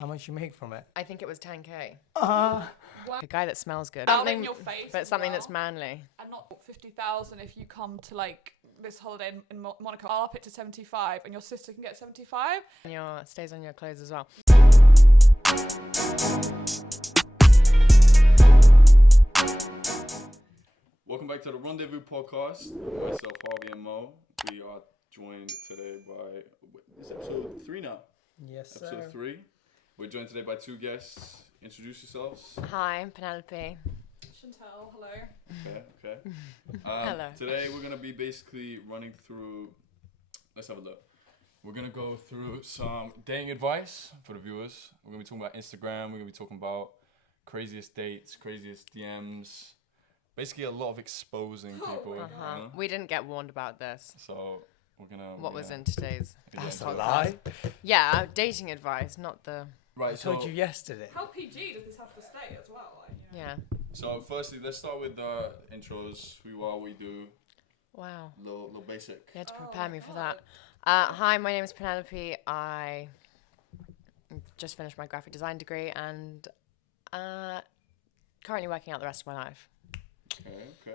How much you make from it? I think it was 10k. What? A guy that smells good. Out in your face but as something well. that's manly. And not 50,000 if you come to like this holiday in Monaco. I'll up it to 75 and your sister can get 75. And your stays on your clothes as well. Welcome back to the Rendezvous Podcast. Myself, Harvey, and Mo. We are joined today by, this is episode 3 now. Yes, sir. Episode 3. We're joined today by two guests. Introduce yourselves. Hi, I'm Penelope. Chantel, hello. Okay. Hello. Today we're going to be basically running through, let's have a look. We're going to go through some dating advice for the viewers. We're going to be talking about Instagram. We're going to be talking about craziest dates, craziest DMs. Basically a lot of exposing people. You know? We didn't get warned about this. So we're going to... What was in today's That's a podcast. lie. Yeah, dating advice, not the... Right, I told you yesterday. How PG does this have to stay as well? Like, you know? Yeah. So firstly, let's start with the intros. Who you are, what we do, Wow. little basic. You had to prepare me for that. Hi, my name is Penelope. I just finished my graphic design degree and currently working out the rest of my life. Okay.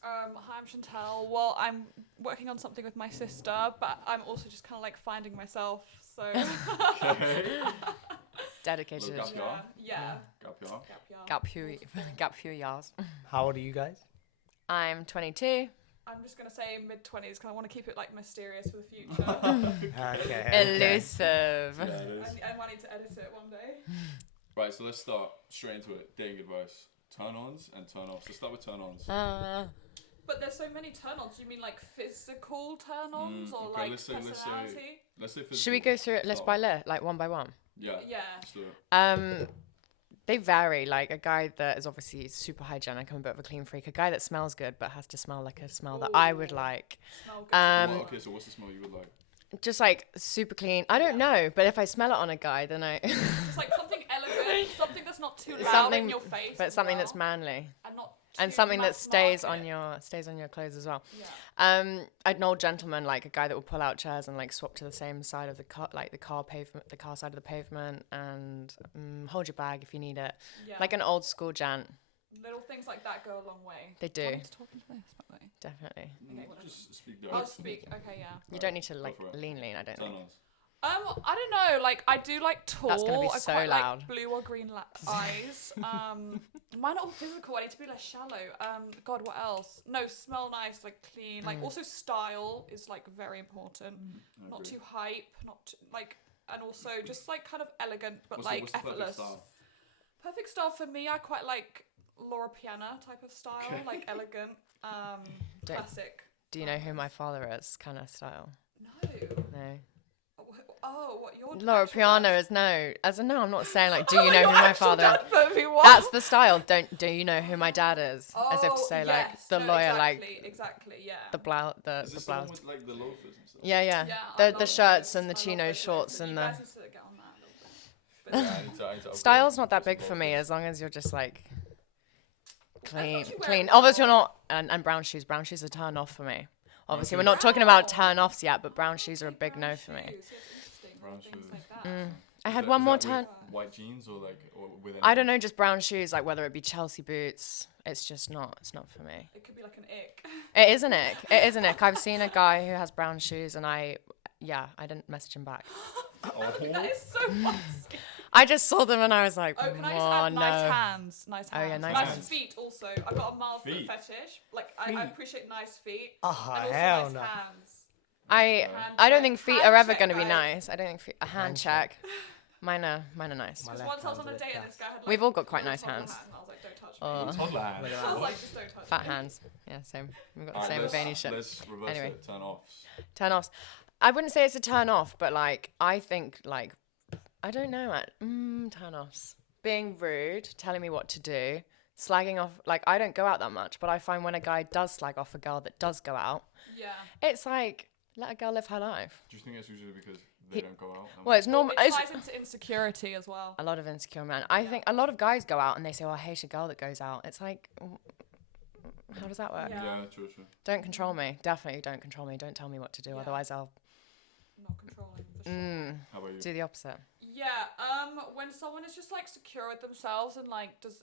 Hi, I'm Chantel. Well, I'm working on something with my sister, but I'm also just kind of like finding myself. So Dedicated. Little gap year. yeah. Gap year. Gap few years. How old are you guys? I'm 22. I'm just gonna say mid-20s because I want to keep it like mysterious for the future. Okay. Elusive. Yeah, it is. I might need to edit it one day. Right, so let's start straight into it. Dating advice. Turn-ons and turn-offs. Let's start with turn-ons. But there's so many turn-ons. Do you mean like physical turn-ons or okay, like let's say- personality? Let's say physical. Should we go through it list by list, like one by one? Yeah. Yeah. Let's do it. They vary. Like a guy that is obviously super hygienic, I'm a bit of a clean freak. A guy that smells good but has to smell like a smell that I would like. Smell good. Well, okay, so what's the smell you would like? Just like super clean. I don't know, but if I smell it on a guy, then I. Just like something elegant, something that's not too loud Something- in your face. but as something well, that's manly. and not And too something that mass stays market. on your clothes as well. Yeah. An old gentleman, like a guy that will pull out chairs and like swap to the same side of the car, like the car side of the pavement, and hold your bag if you need it. Yeah. Like an old school gent. Little things like that go a long way. They do. Do you want me to talk into this, by the way? Definitely. Okay. Just speak I'll direct. speak. Okay, yeah. You don't need to like for it. lean. I don't think. Turn-ons. I don't know. Like, I do like tall. That's gonna be I so quite loud. like blue or green eyes. Mine are all physical. I need to be less shallow. God, what else? No, smell nice, like clean. Like also style is like very important. I Not agree. too hype. Not too, like, and also just like kind of elegant, but What's like the perfect effortless. style? Perfect style for me. I quite like Laura Piana type of style, Okay. like elegant, Don't- classic. Do you know who my father is? Kind of style. No. No. Oh, what your Laura actual Piano dad? is no. As in, no, I'm not saying like, do you know Your who my actual father is? dad for me, what? That's the style. Do you know who my dad is? As if to say like yes, the no, lawyer, exactly, yeah. the blouse, the Is this the one blouse. with like the loafers and stuff? Yeah. Yeah, I The love shirts those. and the I love chino those shorts looks, and you the guys need to get on that a little bit. Yeah, I need to upgrade. style's not that big for me as long as you're just like clean. you wear Clean. it Obviously, you're well. not. And brown shoes. Brown shoes are turn off for me. Obviously, we're not talking about turn offs yet, but brown shoes are a big no for me. Shoes, yeah, it's interesting, Brown things shoes. like that. I had Is one that more with turn. White jeans or like or with I don't know, just brown shoes, like whether it be Chelsea boots. It's just not. It's not for me. It could be like an ick. It is an ick. It is an ick. I've seen a guy who has brown shoes, and I didn't message him back. That is so musky. I just saw them, and I was like, Oh, can I just oh add no. nice hands? Nice Oh, hands. yeah, nice nice hands. feet also. I've got a mild foot Feet. fetish. Like, I Feet. appreciate nice feet. Oh, and also hell nice no. hands. I Hand don't check. think feet Hand are ever check, going to be guys. nice. I don't think a hand Hand check. Mine are nice. My Because left once I was hand's on a a bit date and gas. this guy had like We've all got quite a nice toddler hands. hand, and I was like, don't touch me. Oh. Toddler hand. I was like, just don't touch Fat me. hands. Yeah, same. We've got the Alright, same let's- veiny shit. Let's reverse Anyway. it. Turn offs. Turn offs. I wouldn't say it's a turn off, but like I think like I don't know. Turn offs. Being rude, telling me what to do, slagging off. Like I don't go out that much, but I find when a guy does slag off a girl that does go out, Yeah. it's like let a girl live her life. Do you think it's usually because they don't go out? Well, it's normal. It ties into insecurity as well. A lot of insecure men. I think a lot of guys go out and they say, "Well, I hate a girl that goes out." It's like, how does that work? Yeah. Yeah, true. Don't control me. Definitely don't control me. Don't tell me what to do. Yeah. Otherwise, I'll Not controlling for sure. How about you? do the opposite. Yeah, when someone is just like secure with themselves and like does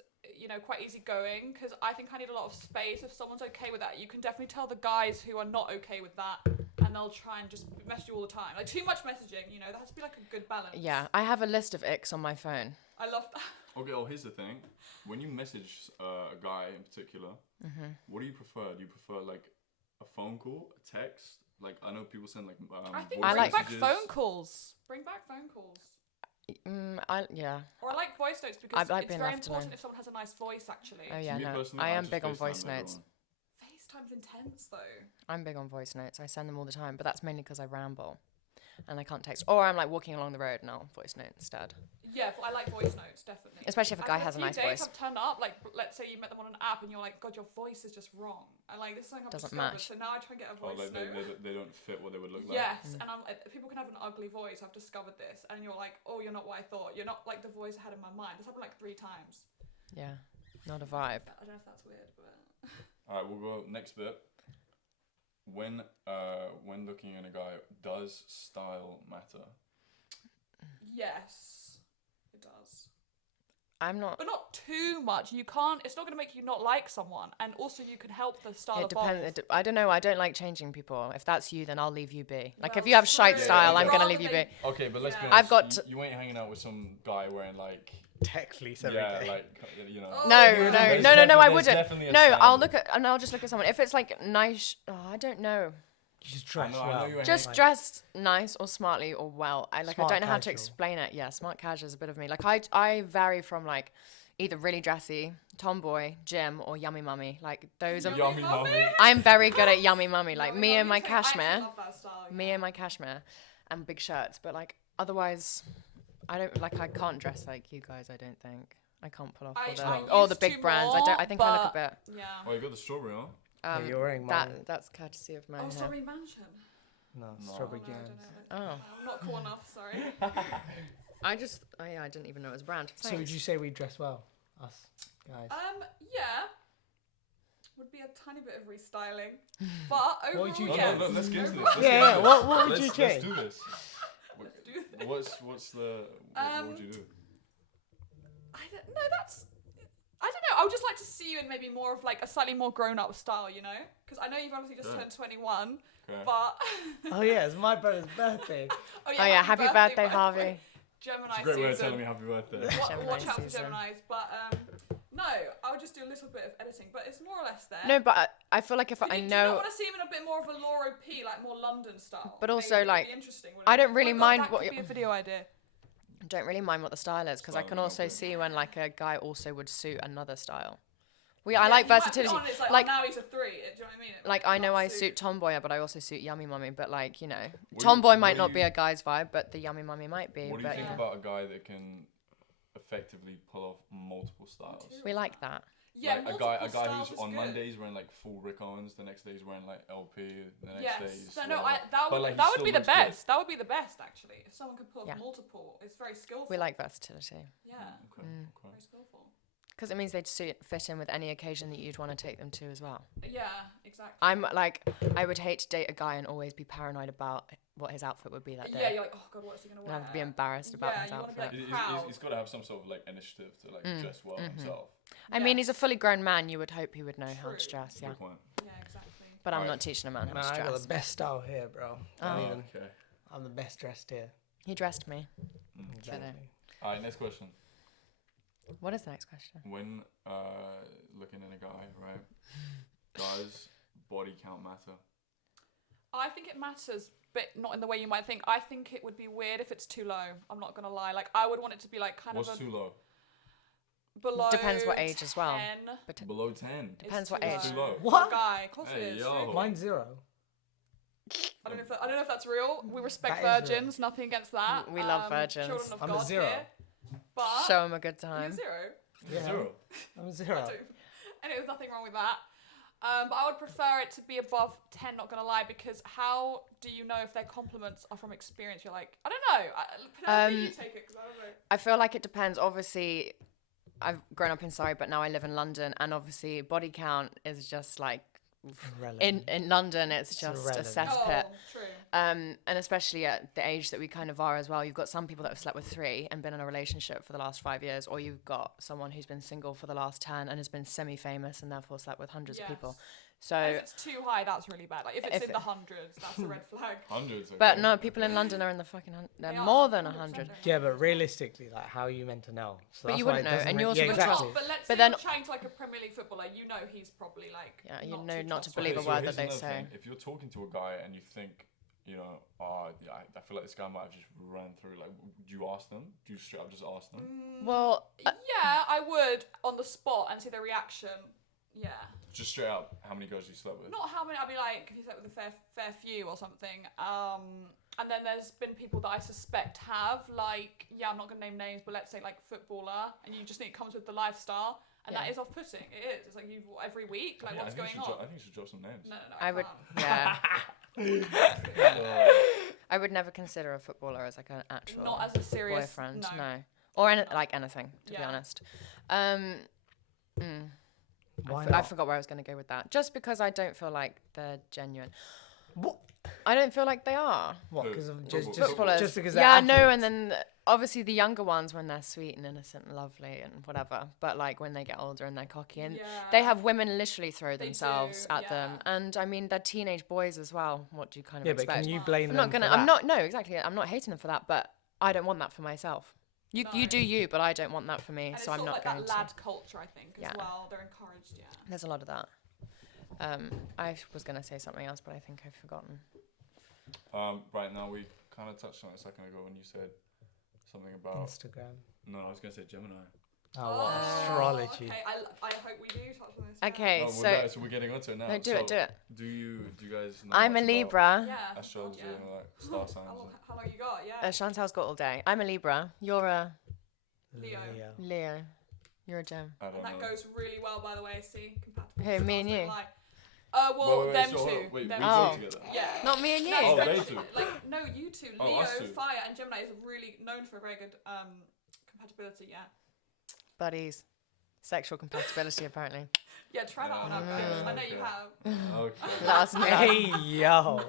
quite easygoing, because I think I need a lot of space. If someone's okay with that, you can definitely tell the guys who are not okay with that, and they'll try and just message you all the time. Like too much messaging, there has to be like a good balance. Yeah, I have a list of icks on my phone. I love that. Okay, well, here's the thing. When you message a guy in particular, what do you prefer? Do you prefer like a phone call, a text? Like I know people send like I think voice bring back messages. phone calls. Bring back phone calls. Yeah. Or I like voice notes because like it's being very left important alone. if someone has a nice voice, actually. Oh yeah, Me no, personally, I am just big on FaceTime voice everyone. notes. FaceTime's intense though. I'm big on voice notes. I send them all the time, but that's mainly because I ramble, and I can't text. Or I'm like walking along the road and I'll voice note instead. Yeah, I like voice notes, definitely. Especially if a guy has a nice voice. I've turned up, like, let's say you met them on an app and you're like, God, your voice is just wrong. And like, this is something I've Doesn't discovered, match. so now I try and get a voice note. They don't fit what they would look like. Yes, and people can have an ugly voice, I've discovered this. And you're like, oh, you're not what I thought. You're not like the voice I had in my mind. This happened like 3 times. Yeah, not a vibe. I don't know if that's weird, but... Alright, we'll go next bit. When looking at a guy, does style matter? Yes, it does. I'm not. But not too much. You can't. It's not going to make you not like someone, and also you can help the style It evolve. depends. I don't know. I don't like changing people. If that's you, then I'll leave you be. Like Well, if you have shite true. style, Yeah, I'm yeah. gonna Rather leave you be. they- Okay, but let's be Yeah. honest. I've got you ain't hanging out with some guy wearing like Tech fleece every day. like Oh, No, yeah. no, There's no, I there's wouldn't. definitely a No, I'll standard. look at and I'll just look at someone. If it's like nice, I don't know. You just dress I know well. you ain't Just Like, dress nice or smartly or well. I Smart don't know how to casual. explain it. Yeah, smart casual is a bit of me. Like I vary from like either really dressy, tomboy, gym, or yummy mummy. Like those are. Yummy mummy. I'm very good at yummy mummy. Like Yummy me and mummy my thing, I actually cashmere, love that style, me yeah. and my cashmere, and big shirts. But like otherwise, I don't like. I can't dress like you guys. I don't think I can't pull off I all the used big to brands. more, I think I look a bit. Yeah. Oh, you got the strawberry, huh? Yeah, you're wearing mine. That's courtesy of my Oh, hair. Strawberry Mansion. No, No. strawberry Oh, no, I jams. don't know. Oh. I'm not cool enough, sorry. I didn't even know it was a brand. So would you say we dress well, us guys? Yeah. Would be a tiny bit of restyling. But overall, would you No, yes. change? no, let's get into this. Yeah, yeah, what would let's, you change? Let's do this. Let's do this. What's the what would you do? I don't know. I would just like to see you in maybe more of like a slightly more grown-up style, Because I know you've obviously just Yeah. turned 21, Okay. but Oh yeah, it's my brother's birthday. Oh yeah, happy birthday, by the way. Harvey. Gemini It's a great way of season. telling me happy birthday. Gemini Watch out for season. Geminis, but no, I would just do a little bit of editing, but it's more or less there. No, but I feel like if Do I you not know, want to see him in a bit more of a Laura P, like more London style? But also, Maybe, it'd like, be interesting, wouldn't I it? don't really Oh my God, mind that what could be a video idea. don't really mind what the style is because I Style, can yeah, also okay. see when like a guy also would suit another style. I Yeah, like he might put versatility. on, it's like, Like- oh, now he's a 3. Do you know what I mean? Like I know Not I suit tomboy, but I also suit yummy mummy. But like What tomboy do might not be you- a guy's vibe, but the yummy mummy might be. What do you But think yeah. about a guy that can effectively pull off multiple styles? We like that. Yeah, Like a guy multiple styles who's is on good. Mondays wearing like full Rick Owens, the next day he's wearing like LP, the next day Yes. he's So no, whatever. that But, would like, he that would still be the looks good. best. That would be the best actually. If someone could pull off Yeah. multiple, it's very skillful. We like versatility Yeah, Okay, okay. very skillful. because it means they'd fit in with any occasion that you'd want to take them to as well. Yeah, exactly. I'm like, I would hate to date a guy and always be paranoid about what his outfit would be that day. Yeah, you're like, oh God, what is he gonna And wear? I'd be embarrassed about Yeah, his you wanna be outfit. like proud. He's got to have some sort of like initiative to like dress well himself. I mean, he's a Yes. fully grown man. You would hope he would know how to True. dress, yeah. Good point. Yeah, exactly. But I'm Alright. not teaching a man how Man, to I got dress. the best style here, bro. Oh. Okay. I'm the best dressed here. He dressed me. Exactly. All right, next question. What is the next question? When looking at a guy, right? Does body count matter? I think it matters, but not in the way you might think. I think it would be weird if it's too low. I'm not gonna lie. Like I would want it to be like kind What's of too low? below. Depends what age as well. 10. But Below 10. Depends It's what too age. Too low. What? Guy, of course Hey, it is. yo. Mine's 0. I don't know if that's real. We respect That is real. virgins. Nothing against that. We love virgins. Children of I'm a God 0. here. But show him a good you're time. 0. Yeah. 0. I'm a I 0. don't. And there's nothing wrong with that. But I would prefer it to be above 10, not gonna lie, because how do you know if their compliments are from experience? You're like, I don't know. Penelope, you take it, because I don't know. I feel like it depends. Obviously, I've grown up in Surrey, but now I live in London, and obviously, body count is just like in London, it's just a irrelevant. cesspit. Oh, true. And especially at the age that we kind of are as well, you've got some people that have slept with 3 and been in a relationship for the last 5 years, or you've got someone who's been single for the last 10 and has been semi-famous and therefore slept with hundreds of people. So And if it's too high, that's really bad. Like if it's If in the hundreds, that's a red flag. Hundreds. but okay. no, people in London are in the fucking they're They are, more than 100%. 100. Yeah, but realistically, like, how are you meant to know? So But that's you why wouldn't it know, doesn't and make- yours yeah, would exactly. Not, but let's But say then- you're chatting to like a Premier League footballer, you know he's probably like. Yeah, you not know too not to trustworthy. believe a word here's that they another say. thing. If you're talking to a guy and you think, you know, yeah, I feel like this guy might have just ran through. Like, do you ask them? Do you straight up just ask them? Well, Yeah, I would on the spot and see their reaction. Yeah. Just straight up, how many girls you slept with? Not how many. I'd be like, if you slept with a fair few or something. And then there's been people that I suspect have, like, I'm not gonna name names, but let's say like footballer, and you just think it comes with the lifestyle, and that Yeah. is off-putting. It is. It's like you every week, like Yeah, what's I going think you should on? I think you should drop some names. No, I would, can't. yeah, I would never consider a footballer as like an actual Not as a serious boyfriend, no. no, or like anything, to be Yeah. honest. Why I not? forgot where I was going to go with that. Just because I don't feel like they're genuine. What? I don't feel like they are. What? Who? Because of Footballers. just because they're yeah, I know. athletes? And then obviously the younger ones when they're sweet and innocent and lovely and whatever. But like when they get older and they're cocky and they have women literally throw They themselves do, at them. And I mean, they're teenage boys as well. What do you kind of Yeah, but expect? can you blame I'm them not gonna. for that? I'm not. No, exactly. I'm not hating them for that. But I don't want that for myself. You No. do you, but I don't want that for me. And so it's I'm sort not of like going that to. lad culture, I think, as Yeah. well. They're encouraged, yeah. There's a lot of that. I was gonna say something else, but I think I've forgotten. Right now we kind of touched on it a second ago when you said something about. Instagram. No, I was gonna say Gemini. Oh, well, astrology. Okay, I hope we do touch on this. Okay, No, so we're getting onto it now. no, do it. Do you guys know I'm a much about Libra. Yeah. astrology yeah. and like star signs? How long you got? Yeah. Chantal's got all day. I'm a Libra. You're a Leo. Leo. You're a Gem. I don't And that know. goes really well, by the way. See, compatible. Who, me and you? Well, Wait, them so hold two. on, wait, them we two. Oh. go together. Yeah. Not me and you. Oh, they Essentially, two. Like, no, you two. Oh, Leo, us two. Fire, and Gemini is really known for a very good compatibility, yeah. Buddies. Sexual compatibility, apparently. Yeah, try that one out, Yeah, guys. I know okay. you have. Okay. Last minute. Hey, yo.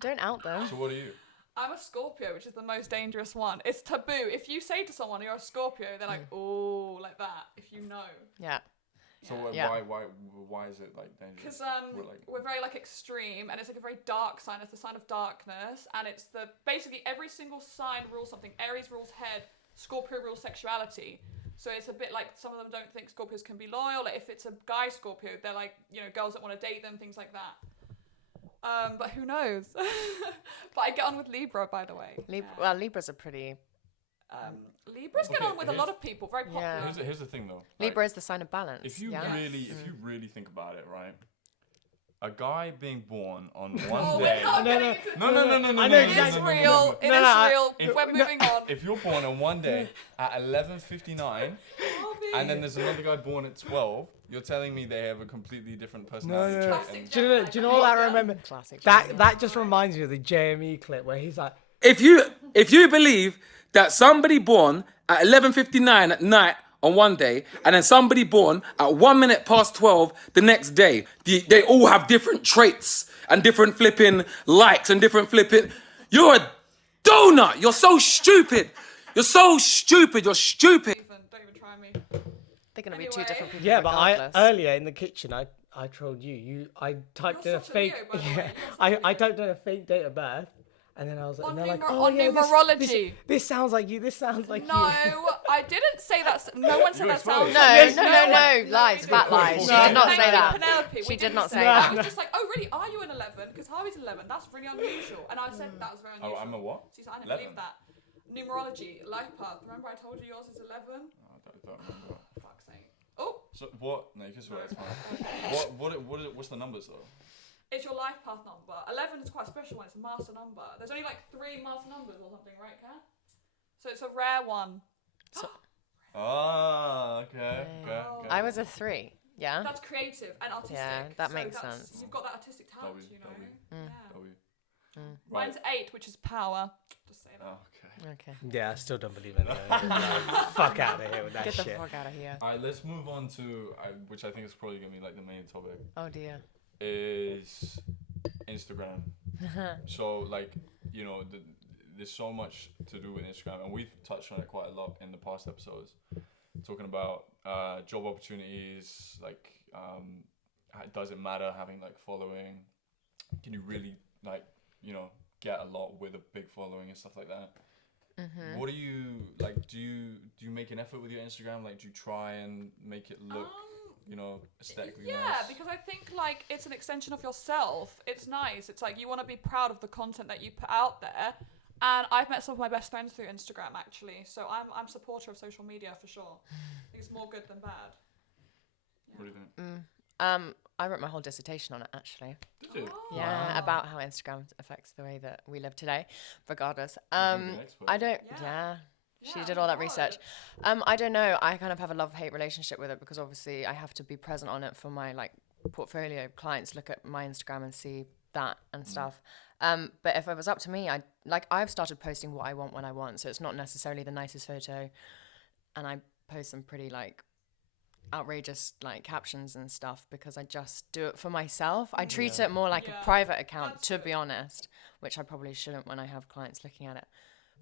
Don't out them. So what are you? I'm a Scorpio, which is the most dangerous one. It's taboo. If you say to someone you're a Scorpio, they're like, oh, like that, if you know. Yeah. So Yeah. why is it like dangerous? Because like- we're very like extreme, and it's like a very dark sign. It's the sign of darkness, and it's the basically every single sign rules something. Aries rules head, Scorpio rules sexuality. So it's a bit like some of them don't think Scorpios can be loyal. Like if it's a guy Scorpio, they're like, you know, girls that want to date them, things like that. But who knows? But I get on with Libra, by the way. Well, Libras are pretty. Libras get Okay, on with a lot of people. Very popular. Yeah. Here's the thing though. Libra is the sign of balance. If you yeah? really think about it, right? A guy being born on Oh, one we're day. not No, getting into No. I know It is exactly- real. It No, is no, real. if- We're moving on. If you're born on one day at 11:59, Bobby. and then there's another guy born at 12, you're telling me they have a completely different personality no. trait. Classic and- Do you know what I remember? Classic. That just reminds me of the JME clip where he's like, If you believe that somebody born at 11:59 at night on one day and then somebody born at 1 minute past 12 the next day, they all have different traits and different flipping likes and different flipping. You're a donut. You're so stupid. You're so stupid. You're stupid. Don't even try me. They're going to be two Anyway. different people. yeah, but regardless. earlier in the kitchen, I trolled you. I typed You're in a such a fake. Leo, by the way. Yeah, You're such a I typed in a fake date of birth, and then I was like, On and they're like, numer- oh on yeah, numerology. This sounds like you. This sounds like No, you. I didn't say that. No one said You that sounds. exposed. No, Yes, no, lies, we fat didn't. lies. She No, did not Thank say you, that. Penelope. She We did not didn't say I that. was just like, oh really? Are you an 11? Because Harvey's 11. That's really unusual. And I said that was very Oh, unusual. I'm a what? See, so I didn't 11. believe that. Numerology, life path. Remember I told you yours is 11? I don't remember. Fuck's sake. Oh, So what? No, you can swear. No, It's it's fine. What's the numbers though? it's your life path number. 11 is quite a special one. It's a master number. There's only like 3 master numbers or something, right, Kat? So it's a rare one. Ah, okay. Okay. I was a 3. Yeah. That's creative and artistic. Yeah, that so makes that's- sense. You've got that artistic talent, W, you know. W. Yeah. W. Mine's 8, which is power. Just say that. Oh, okay. Okay. Yeah, I still don't believe in it. Fuck out of here with that Get the shit. fuck out of here. Alright, let's move on to which I think is probably gonna be like the main topic. Oh dear. is Instagram. So like, you know, there's so much to do with Instagram, and we've touched on it quite a lot in the past episodes, talking about job opportunities, like does it matter having like following? Can you really like, you know, get a lot with a big following and stuff like that? Mm-hmm. What do you like? Do you make an effort with your Instagram? Like, do you try and make it look, you know, aesthetically Yeah, nice? because I think like it's an extension of yourself. It's nice. It's like you want to be proud of the content that you put out there. And I've met some of my best friends through Instagram actually. So I'm a supporter of social media for sure. I think it's more good than bad. What do you think? I wrote my whole dissertation on it actually. Did you? Yeah, Wow. about how Instagram affects the way that we live today. Regardless, You're an expert. I don't. Yeah. Yeah. She Yeah, did oh all my that research. I don't know. I kind of have a love-hate relationship with it because obviously I have to be present on it for my like portfolio. Clients look at my Instagram and see that and stuff. But if it was up to me, I've started posting what I want when I want. So it's not necessarily the nicest photo, and I post some pretty like outrageous like captions and stuff because I just do it for myself. I treat it more like Yeah, a private account, that's to good. be honest, which I probably shouldn't when I have clients looking at it.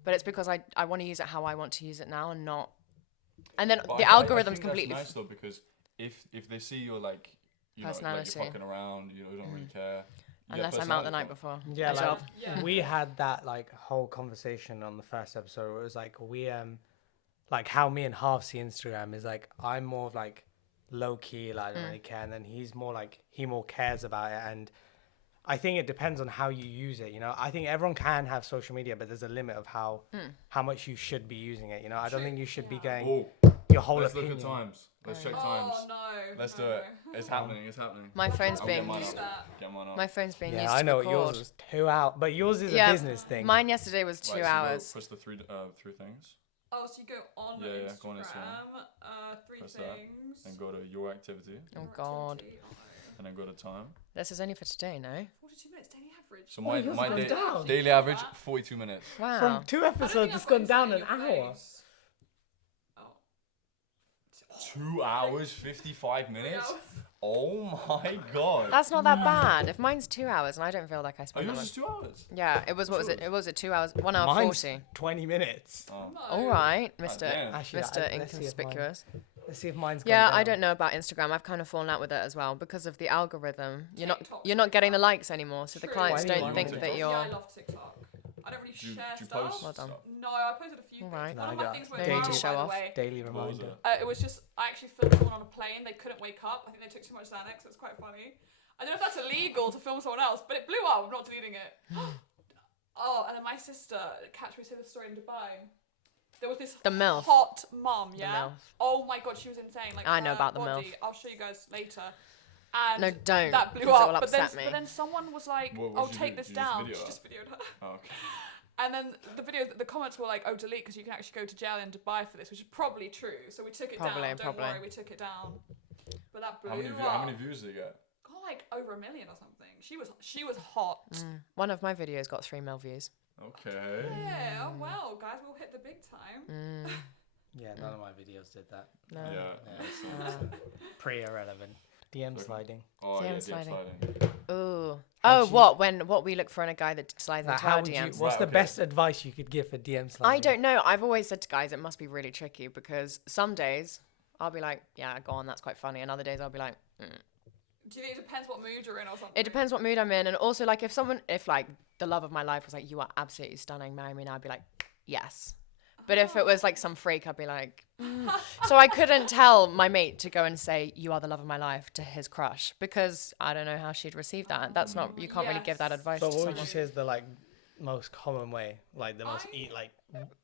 But it's because I want to use it how I want to use it now and not. And then But the I algorithm's think completely. that's nice though, because if they see you're like, you know, like Personality. you're fucking around, you know, you don't really care. You get Unless I'm out the night personality before. Yeah, a like job. Yeah. we had that like whole conversation on the first episode where it was like we like how me and Half see Instagram is like I'm more of like low key, like I don't really care, and then he's more like he more cares about it. And I think it depends on how you use it, you know. I think everyone can have social media, but there's a limit of how much you should be using it, you know. I don't think you should be going Oh, your whole let's opinion. look at times. Let's check Oh times. no. Let's do no. it. It's happening. It's happening. My phone's I'll being get mine used. up. Get mine up. My phone's being Yeah, used I to know record. yours was 2 hours, but yours is a business thing. Mine yesterday was Right, 2 so hours. Press the three things, Oh, so you go on Yeah, yeah, Instagram, go on Instagram. three Press that, things. and go to your activity, Oh Your God, activity, and then go to time. this is only for today, no? 42 minutes daily average. So my yours my has gone down. daily average 42 minutes. Wow. From 2 I don't episodes, think it's I've gone got down Instagram an in your hour. face. Oh. 2 hours 55 minutes. hours. Oh my god. That's not that bad. If mine's 2 hours and I don't feel like I Oh, spent that yours much. is 2 hours. Yeah, it was. What was it? It was 2 hours, 1 hour Mine's 40. 20 minutes. Oh. No. All right, Mr. damn. Actually, Mr. let's see if mine- Inconspicuous. Let's see if mine's gone Yeah, down. I don't know about Instagram. I've kind of fallen out with it as well because of the algorithm. TikTok's You're not getting the really likes anymore, so the True. clients Why do you don't want think TikTok? that Yeah, I you're. love TikTok. I don't really Do you share post stuff. Well done. stuff? No, I posted a few All things. right. None of No, my I things got went daily viral, show by the off. way. Daily What was reminder. it? It was just, I actually filmed someone on a plane. They couldn't wake up. I think they took too much Xanax. It was quite funny. I don't know if that's illegal to film someone else, but it blew up. I'm not deleting it. Oh, and then my sister, catch me say the story in Dubai. There was this The MILF. hot mum, yeah? MILF. Oh my god, she was insane. Like I know her about the body, MILF. I'll show you guys later. And No, don't, that blew because it up. will But then, upset me. but then someone was like, What "Oh, did you take do? this Did you just down." video She her? just videoed her. Oh, okay. And then the comments were like, "Oh, delete because you can actually go to jail in Dubai for this," which is probably true. So we took it Probably, down. Don't probably. worry, we took it down. But that blew How many, up. how many views did you get? Got like over 1 million or something. She was hot. One of my videos got 3 mil views. Okay. Yeah. Oh well, guys, we'll hit the big time. Yeah, none of my videos did that. No. Yeah. Yeah, it's pretty irrelevant. DM sliding. Oh DM yeah, DM sliding. sliding. Ooh. How'd Oh, you- what we look for in a guy that slides Like, into how our would you, DMs? what's Right, the okay. best advice you could give for DM sliding? I don't know. I've always said to guys it must be really tricky because some days I'll be like, yeah, go on, that's quite funny, and other days I'll be like, Do you think it depends what mood you're in or something? it depends what mood I'm in, and also like if like the love of my life was like, you are absolutely stunning, marry me now, I'd be like, yes. But if it was like some freak, I'd be like, So I couldn't tell my mate to go and say, you are the love of my life to his crush because I don't know how she'd receive that. That's not, you can't really give that Yes. advice So to what would someone. you say is the like most common way, like the most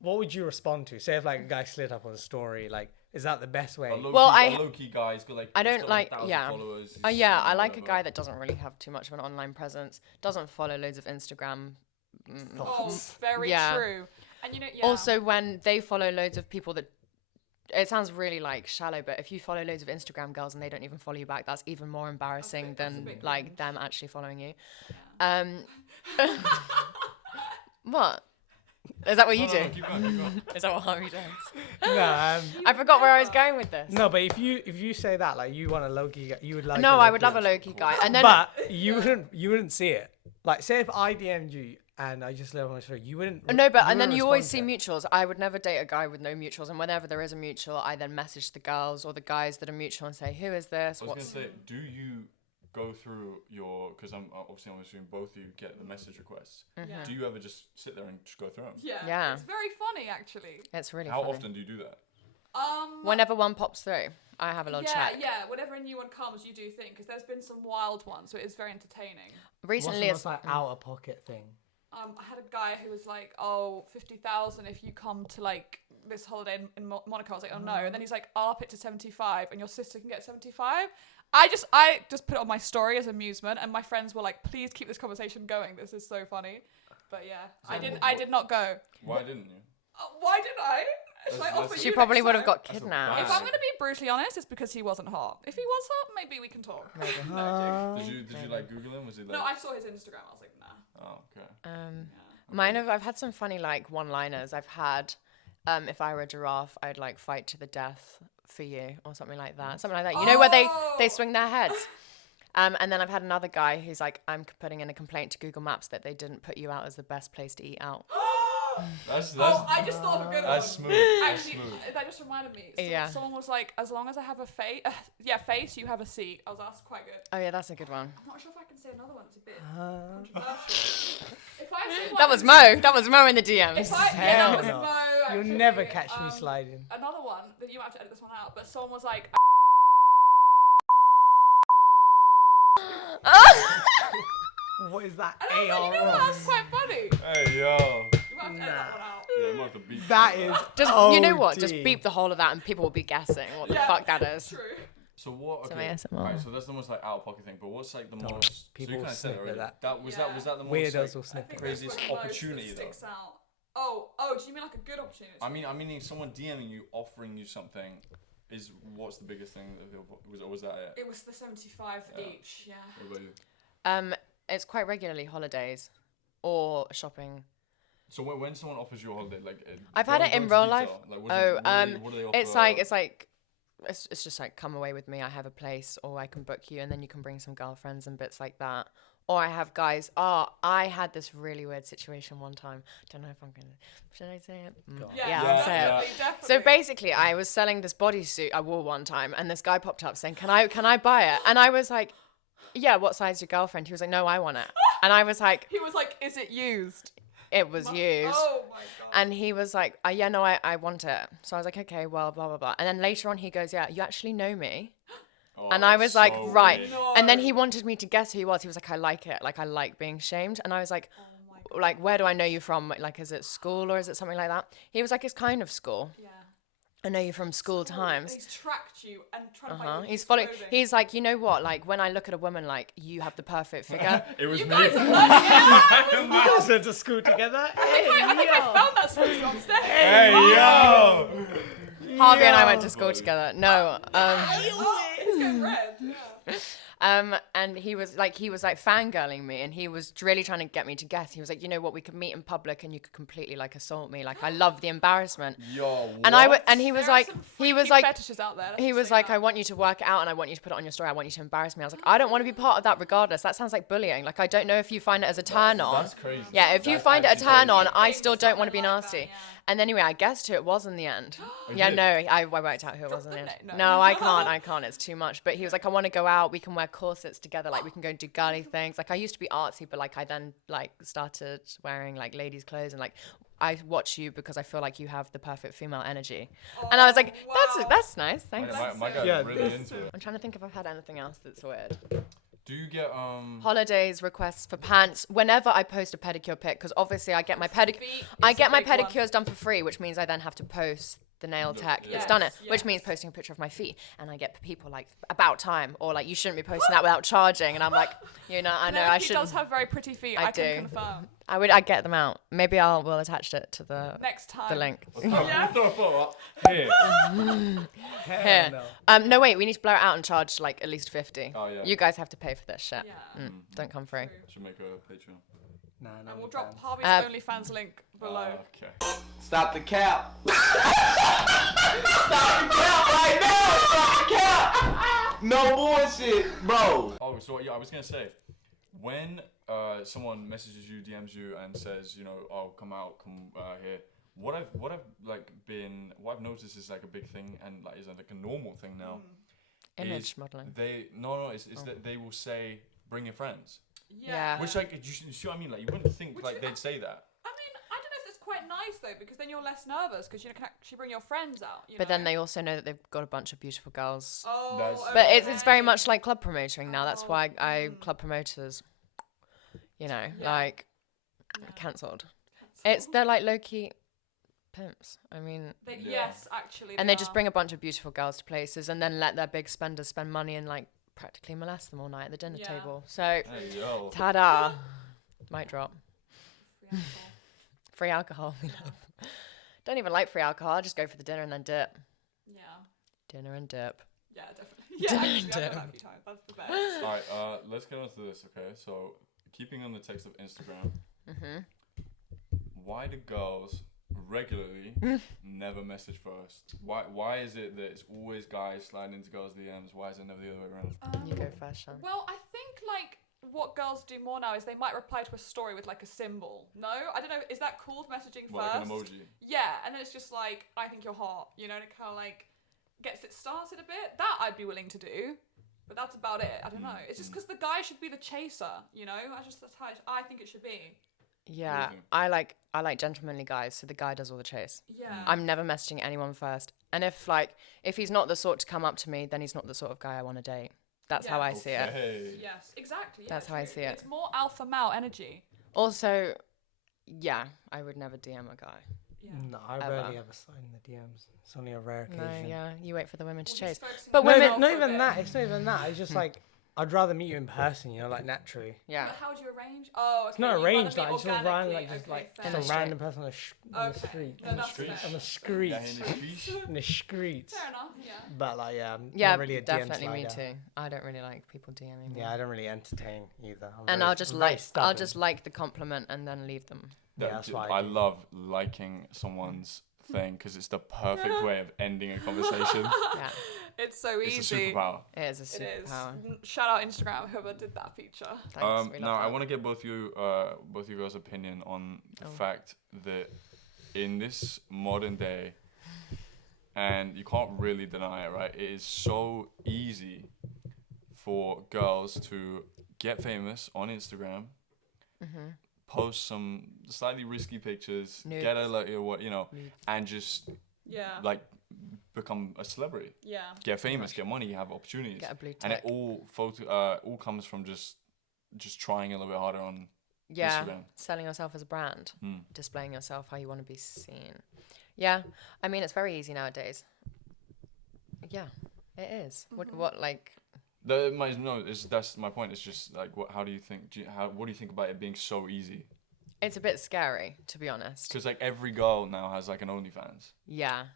what would you respond to? Say if like a guy slid up on a story, like is that the best way? Well, a I- low-key guy's got like. I he's don't got like, 1,000 yeah. followers, Yeah, he's I like a whatever. guy that doesn't really have too much of an online presence, doesn't follow loads of Instagram. Oh, very Yeah. true. And you know, yeah. Also, when they follow loads of people that, it sounds really like shallow, but if you follow loads of Instagram girls and they don't even follow you back, that's even more embarrassing that's a than bit like cringe. them actually following you. What? Is that what you No, do? no, keep going, keep going. Is that what Harvey does? No, I forgot where I was going with this. no, but if you say that like you want a Loki guy, you would like. No, a I would Loki love a guy. Loki guy. And then But you wouldn't see it. Like, say if I DM'd you and I just live on my story, you wouldn't. no, but and then wouldn't you always see respond mutuals. I would never date a guy with no mutuals, and whenever there is a mutual, I then message the girls or the guys that are mutual and say, "Who is this? I was What's?" gonna say, do you go through your? Because I'm assuming both of you get the message requests. Yeah. Do you ever just sit there and just go through them? Yeah. Yeah. It's very funny, actually. It's really How funny. often do you do that? Whenever one pops through, I have a little yeah, check. yeah. Whenever a new one comes, you do think because there's been some wild ones, so it is very entertaining. Recently, What's it's the most, like out of pocket thing? I had a guy who was like, "Oh, 50,000 if you come to like this holiday in Monaco." I was like, "Oh no!" And then he's like, "I'll up it to 75, and your sister can get 75." I just put it on my story as amusement, and my friends were like, "Please keep this conversation going. This is so funny." But yeah, I did not go. Why didn't you? Why did I? Should I That's- offer she you probably next would have time? got That's a kidnapped. If I'm gonna be brutally honest, it's because he wasn't hot. If he was hot, maybe we can talk. Did you like Google him? Was he like? No, I saw his Instagram. I was like, nah. Oh, okay. Mine I've had some funny like one-liners. I've had, if I were a giraffe, I'd like fight to the death for you or something like that. Something like that. You know where they swing their heads. And then I've had another guy who's like, I'm putting in a complaint to Google Maps that they didn't put you out as the best place to eat out. That's I just thought of a good one. that's smooth. That's Actually, smooth. that just reminded me. Yeah. Someone was like, as long as I have a face, face, you have a seat. I was that's quite good. Oh yeah, that's a good one. I'm not sure if I can say another one. It's a bit controversial. If I say one, That was Mo. That was Mo in the DMs. If I, Hell that was no. Mo. You'll Actually. never catch me sliding. Another one that you might have to edit this one out, but someone was like, What is that? and I was like, you know what? That's quite funny. Hey yo. You might have to edit that one out. Yeah, you might have to beat That is Just you know what? Just OD. beep the whole of that, and people will be guessing what the fuck that is. True. So what? Some Okay. ASMR. Right, so that's the most like out of pocket thing. But what's like the most? people so you kind of said it sniff at already. that. That was the most Weirdos like, will sniff I think at that's craziest where the most opportunity that though. sticks out. Oh, do you mean like a good opportunity? I mean, someone DMing you, offering you something, is what's the biggest thing? Was that it? It was the 75 Yeah. each. Yeah. What about you? It's quite regularly holidays or shopping. So when someone offers you a holiday, like I've had it in real life. Like, what do they offer? It's just like come away with me. I have a place, or I can book you, and then you can bring some girlfriends and bits like that. Or I have guys. Oh, I had this really weird situation one time. Don't know if I'm gonna. Should I say it? Yeah, I'll say it. Definitely. So basically, I was selling this bodysuit I wore one time, and this guy popped up saying, "Can I buy it?" And I was like, "Yeah, what size is your girlfriend?" He was like, "No, I want it." And I was like, He was like, "Is it used?" "It was used." Oh my god. And he was like, yeah, no, I want it. So I was like, okay, well, blah, blah, blah. And then later on he goes, yeah, you actually know me. Oh, And I was like, so right. weird. No. And then he wanted me to guess who he was. He was like, I like it. Like, I like being shamed. And I was like, like, where do I know you from? Like, is it school or is it something like that? He was like, it's kind of school. Yeah. I know you from school times. He's tracked you and tried to buy your He's following. clothing. He's like, you know what? Like, when I look at a woman, like, you have the perfect figure. It was You me. guys are bloody hell. You guys went to school together. I think I found that swimsuit on stage. Hey yo. Harvey and I went to school together. No. It's getting red. Yeah. And he was like fangirling me, and he was really trying to get me to guess. He was like, you know what, we could meet in public and you could completely like assault me. Like, I love the embarrassment. Yo. And he was There are like, some he was freaky like, fetishes out there. he was like, I want you to work it out and I want you to put it on your story. I want you to embarrass me. I was like, I don't want to be part of that regardless. That sounds like bullying. Like, I don't know if you find it as a turn on. That's crazy. Yeah, if you That's find it a actually turn on, crazy. I still don't want to be Something like nasty. that, yeah. And anyway, I guessed who it was in the end. You Yeah, did? no, I worked out who it was in the the end. name, No, no. I can't. It's too much. But he was like, I want to go out. We can wear corsets together. Like, we can go and do girly things. Like, I used to be artsy, but like, I then like started wearing like ladies' clothes and like, I watch you because I feel like you have the perfect female energy. And I was like, wow. that's nice. Thanks. My guy's Yeah, really into it. I'm trying to think if I've had anything else that's weird. Do you get Holidays, requests for pants. Whenever I post a pedicure pic, because obviously I get my Feet I is get a my big one. pedicures done for free, which means I then have to post the nail tech yeah. that's done it, Yes, which yes. means posting a picture of my feet, and I get people like about time, or like you shouldn't be posting that without charging, and I'm like, you know, I know I He should. does have very pretty feet. I I can do. confirm. I'd get them out. Maybe we'll attach it to the Next time. the link. Yeah. Throw a photo up here. Here. No, wait, we need to blur it out and charge like at least 50. Oh, yeah. You guys have to pay for this shit. Yeah. Don't come free. Should make a Patreon. Nah, And no. we'll drop Harvey's Uh, OnlyFans link below. Okay. Stop the cap. Stop the cap right now. Stop the cap. No bullshit, bro. Oh, so yeah, I was gonna say, when someone messages you, DMs you, and says, you know, oh, come here. What I've noticed is like a big thing, and like is like a normal thing now. Image is modeling. It's that they will say, bring your friends. Yeah. Which like you see what I mean? Like you wouldn't think Would like you- they'd say that. I mean, I don't know if that's quite nice though, because then you're less nervous because you can actually bring your friends out. But then they also know that they've got a bunch of beautiful girls. Oh, That's- But it's very okay. much like club promoting now. That's Oh, why club promoters, you know, like cancelled. They're like low key pimps. I mean, Yes, actually. and they just bring a bunch of beautiful girls to places and then let their big spenders spend money and like practically molest them all night at the dinner Yeah. table. So, Hey, yo. ta-da, mic drop. Free alcohol. Free alcohol. Don't even like free alcohol. I'll just go for the dinner and then dip. Yeah. Dinner and dip. Yeah, definitely. Yeah, actually, I've done that a few times. That's the best. All right, let's get on to this, okay? So, keeping on the text of Instagram, why do girls regularly never message first? Why is it that it's always guys sliding into girls' DMs? Why is it never the other way around? You go first, Sean. Well, I think like what girls do more now is they might reply to a story with like a symbol. No, I don't know. Is that called messaging What, first? like an emoji? Yeah, and then it's just like, I think you're hot, you know, and it kind of like gets it started a bit. That I'd be willing to do, but that's about it. I don't know. It's just because the guy should be the chaser, you know. That's how I think it should be. Yeah, think? I like gentlemanly guys, so the guy does all the chase. Yeah. I'm never messaging anyone first. And if he's not the sort to come up to me, then he's not the sort of guy I want to date. That's how Yeah. I see it. Hey. Yes, exactly. Yeah, That's how I true. see it. It's more alpha male energy. Also, yeah, I would never DM a guy. Yeah. No, I Ever. rarely ever slide in the DMs. It's only a rare occasion. No, yeah, you wait for the women to Well, chase. he's focusing But on women- himself Not for a even bit. that. It's not even that. It's just like I'd rather meet you in person. You know, like naturally. Yeah. But how do you arrange? Oh, okay. It's not you arranged. wanna Like meet just a random, organically. like just Okay, like fair. In just the a random person on the Okay. street. No, On the that's streets. fair. On the streets. Yeah, in the streets. In the streets. Fair enough. Yeah. But like, yeah, I'm Yeah, not really a DM definitely me slider. too. I don't really like people DMing me. Yeah, I don't really entertain either. I'm And very- I'll just I'm very I'll stubborn. just like the compliment and then leave them. Yeah, that's why I I do. love liking someone's thing because it's the perfect way of ending a conversation. Yeah, It's so It's a easy. superpower. it is a It is. superpower. Shout out Instagram, whoever did that feature. Thanks. we Now love I that. want to get both you guys' opinion on the Oh. fact that in this modern day, and you can't really deny it, right? It is so easy for girls to get famous on Instagram, post some slightly risky pictures, get a Nudes. like and just Yeah. like become a celebrity, Yeah. get famous, get money, have opportunities, Get a blue and it tick. all comes from just trying a little bit harder on Yeah, Instagram. selling yourself as a brand, Hmm. displaying yourself how you want to be seen. Yeah, I mean it's very easy nowadays. Yeah, it is. What like? That's my point. It's just like, how do you think? What do you think about it being so easy? It's a bit scary, to be honest. Because like every girl now has like an OnlyFans. Yeah.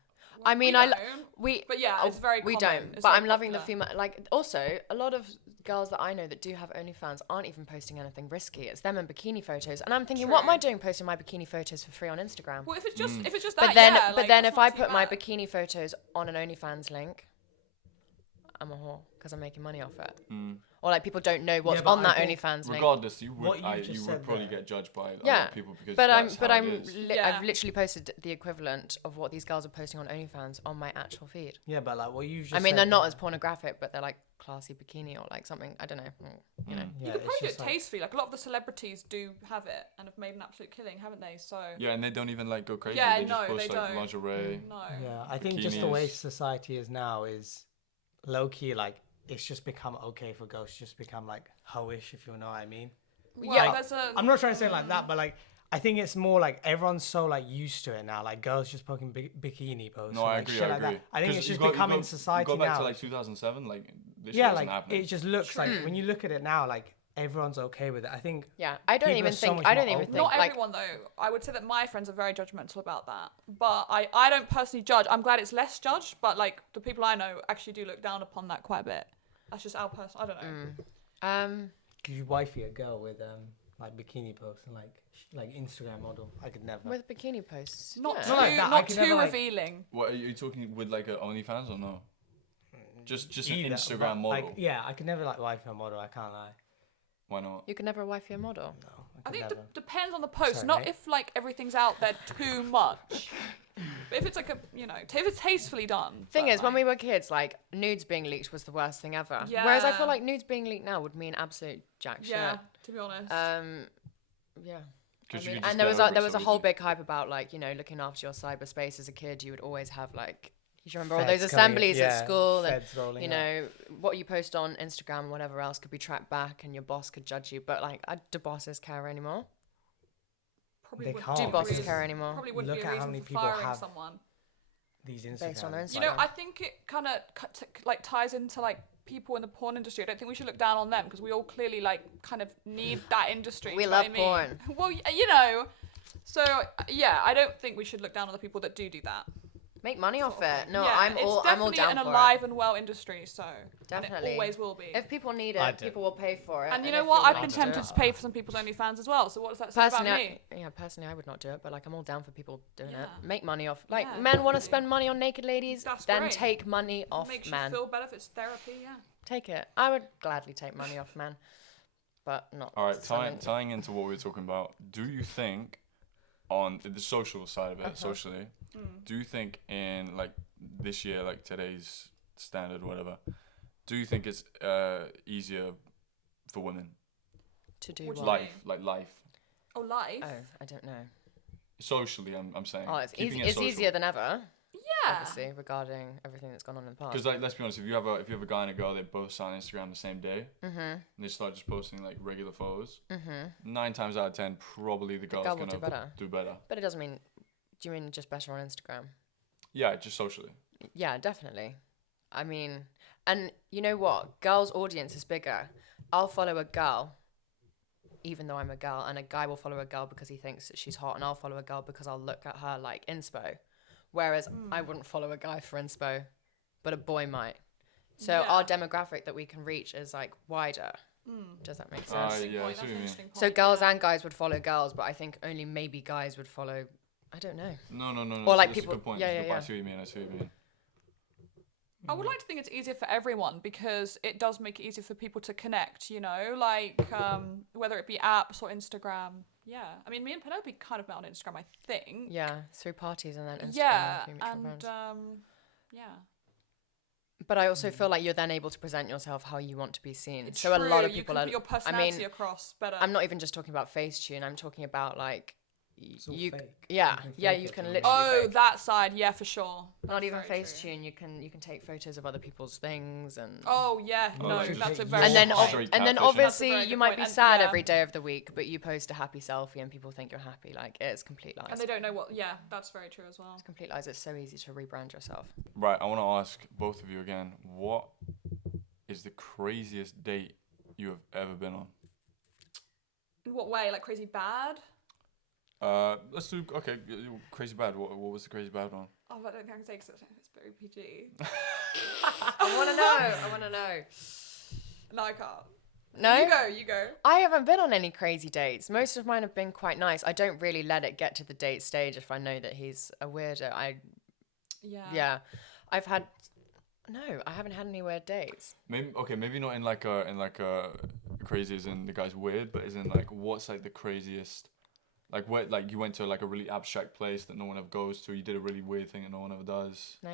I mean, we I don't, we but yeah, it's very we common. don't. It's But very I'm loving the popular. female. Like also, a lot of girls that I know that do have OnlyFans aren't even posting anything risky. It's them in bikini photos, and I'm thinking, what am I True. doing posting my bikini photos for free on Instagram? Well, if it's just that, But then, yeah, but like, then it's if not I too put my bad. bikini photos on an OnlyFans link, I'm a whore because I'm making money off it. Or like people don't know what's but on I that think OnlyFans link. Regardless, you What would you just you would said probably there. get judged by Yeah, other people because but that's I'm how it is. Yeah. I've literally posted the equivalent of what these girls are posting on OnlyFans on my actual feed. Yeah, but like what you just I mean, said they're not there- as pornographic, but they're like classy bikini or like something. I don't know. You know. Yeah, You could it's probably do just it like- tastefully. Like a lot of the celebrities do have it and have made an absolute killing, haven't they? So Yeah, and they don't even like go crazy. Yeah, they just no, post they like don't. lingerie. no. Yeah, I think just the bikinis. way society is now is low key. Like it's just become okay for girls to just become like hoish, if you know what I mean. Well, Yeah. there's a I'm not trying to say it like that, but like I think it's more like everyone's so like used to it now. Like girls just poking bikini posts. No, or, I like, agree. shit I like agree. that. I think 'Cause it's you just go- you becoming go- society you go back now. to like 2007, like this Yeah, shit like wasn't happening. it just looks like when you look at it now, like everyone's okay with it. I think Yeah, I don't People even are so think. much I don't more even open. think not like. everyone though. I would say that my friends are very judgmental about that. But I don't personally judge. I'm glad it's less judged. But like the people I know actually do look down upon that quite a bit. That's just our person. I don't know. Um, you wifey a girl with like bikini posts and like Instagram model. I could never. With bikini posts. Not yeah. too, Not like that, I not could too never, like- revealing. What are you talking with like a OnlyFans or no? Just an Either, but, Instagram model. Like, yeah, I could never like wife a model. I can't lie. Why not? You can never wife your model. No, I could think never. it depends on the post, Sorry, not mate. if like everything's out there too much. But if it's like if it's tastefully done. Thing but, is, when like, we were kids, like nudes being leaked was the worst thing ever. Whereas I feel Yeah. like nudes being leaked now would mean absolute jack shit. yeah, to be honest. Yeah. 'Cause I you mean, could just and there get was over there it was so a whole easy. big hype about like looking after your cyberspace as a kid. You would always have like you remember all Feds those coming- assemblies at yeah, school and feds rolling you up. know what you post on Instagram and whatever else could be tracked back and your boss could judge you. But like, do bosses care anymore? Probably they wouldn't can't be Do a bosses reason- care anymore? Probably wouldn't Look be a at how reason many for people firing have someone. These Instagrams. Based on their You know, Instagram. I think it kind of like ties into like people in the porn industry. I don't think we should look down on them because we all clearly like kind of need that industry. We do you know love what I mean? Well, so yeah, I don't think we should look down on the people that do that. Make money off it. No, yeah, I'm all definitely down an for alive it. and well industry. So Definitely. and it always will be. If people need I it, do. people will pay for it. And you if know what? you're I've willing been to do tempted it. to pay for some people's OnlyFans as well. So what does that say about Personally, me? personally, I would not do it, but like I'm all down for people doing Yeah. it. Make money off. Like Yeah, men want to definitely. spend money on naked ladies, That's then great. take money off Makes men. you feel better if it's therapy. Yeah. Take it. I would gladly take money off men, but not. All right, selling- tying into what we were talking about, do you think on the social side of it, socially, do you think in like this year, like today's standard, whatever, do you think it's easier for women? to do What do what? you Life, like life, Oh, life. Oh, I don't know. socially, I'm saying. Oh, it's Keeping easy. it It's social. easier than ever, Yeah. obviously, regarding everything that's gone on in the past. Because like, let's be honest, if you have a guy and a girl, they both start on Instagram the same day, and they start just posting like regular photos. 9 times out of 10, probably the girl's girl will gonna do better. But it doesn't mean. Do you mean just better on Instagram? Yeah, just socially. Yeah, definitely. I mean, and you know what? Girls' audience is bigger. I'll follow a girl, even though I'm a girl, and a guy will follow a girl because he thinks that she's hot, and I'll follow a girl because I'll look at her like inspo. Whereas I wouldn't follow a guy for inspo, but a boy might. So Yeah. our demographic that we can reach is like wider. Does that make sense? Interesting yeah, I point. see That's what an you mean. interesting So point, girls yeah. and guys would follow girls, but I think only maybe guys would follow. I don't know. No. Or, like, that's people- a good point. yeah, that's a good yeah, point. I see what you mean. I would like to think it's easier for everyone because it does make it easier for people to connect, like whether it be apps or Instagram. Yeah. I mean, me and Penelope kind of met on Instagram, I think. Yeah, through parties and then Instagram. Yeah. through mutual And friends. yeah. But I also feel like you're then able to present yourself how you want to be seen. It's so a lot true, of people you are. can put your I personality mean, across better. I'm not even just talking about Facetune. I'm talking about like It's all you. fake. Yeah, You can yeah. fake You it can all. literally. Oh, fake. that side, yeah, for sure. Not That's even very true. Facetune. You can take photos of other people's things and. Oh yeah, Oh, no, like that's a just- very And then, good ob- point. Straight and then catfishing. obviously That's a very you good might point, be and sad yeah. every day of the week, but you post a happy selfie and people think you're happy. Like it's complete lies. And they don't know what. Yeah, that's very true as well. It's complete lies. It's so easy to rebrand yourself. Right, I want to ask both of you again, what is the craziest date you have ever been on? In what way? Like crazy bad? Let's do, okay, crazy bad. What was the crazy bad one? Oh, I don't think I can say because it's very PG. I want to know. I want to know. No, I can't. No. You go. I haven't been on any crazy dates. Most of mine have been quite nice. I don't really let it get to the date stage if I know that he's a weirdo. Yeah. I haven't had any weird dates. Maybe not in like a crazy as in the guy's weird, but as in like what's like the craziest, like what, like you went to like a really abstract place that no one ever goes to, you did a really weird thing that no one ever does. No.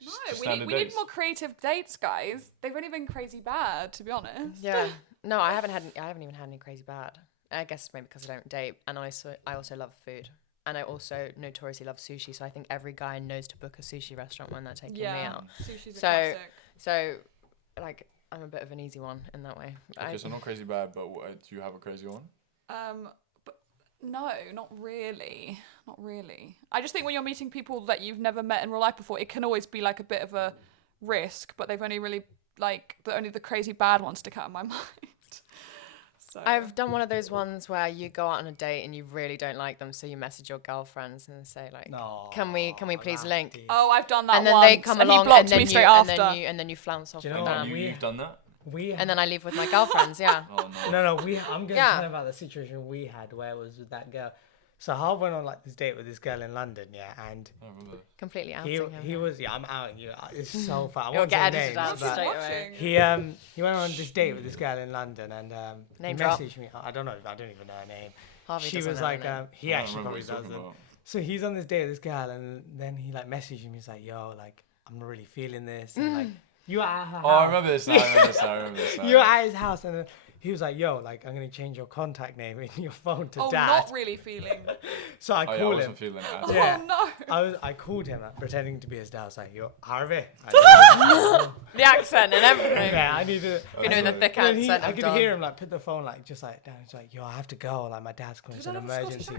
No, Just we standard need dates. more creative dates, guys. They've only been crazy bad, to be honest. Yeah. No, I haven't even had any crazy bad. I guess maybe because I don't date, and I also love food, and I also notoriously love sushi. So I think every guy knows to book a sushi restaurant when they're taking me out. Sushi's a So- classic. So, like, I'm a bit of an easy one in that way. Okay, so not crazy bad, but do you have a crazy one? But no, not really. Not really. I just think when you're meeting people that you've never met in real life before, it can always be like a bit of a risk, but they've only really only the crazy bad ones stick out in my mind. So I've done one of those ones where you go out on a date and you really don't like them, so you message your girlfriends and say like, No. "Can we please that's link?" deep. Oh, I've done that and then once, they come and along he blocked and then me you straight after. and then you flounce off Do you on know what? them. we- You've done that? and then I leave with my girlfriends. Yeah. Oh no. No, I'm gonna Yeah. tell you about the situation we had where it was with that girl. So Harv went on like this date with this girl in London, yeah, and I remember. Completely outing him. he was I'm outing you. It's so fun. I It'll won't get say edited names, out but straight away. Watching. he went on this date with this girl in London, and he Name drop. messaged me. I don't even know her name. Harvey She doesn't was know her like, name. he I don't actually remember probably what he's talking doesn't. about. So he's on this date with this girl, and then he like messaged me. He's like, "Yo, like I'm really feeling this." And like you are at her house. Oh, I remember this. Now. I remember this. Now. You were at his house, and then he was like, "Yo, like I'm gonna change your contact name in your phone to Oh, Dad." not really feeling. So I Oh, yeah, I called him. wasn't feeling it. At all. Yeah. Oh no. I called him pretending to be his dad. I was like, "Yo, Harvey." The accent and everything. Yeah, I need to. You know, the thick And then accent I of could Don. hear him like put the phone like just like down. He's like, "Yo, I have to go. Like my dad's calling. It's an emergency."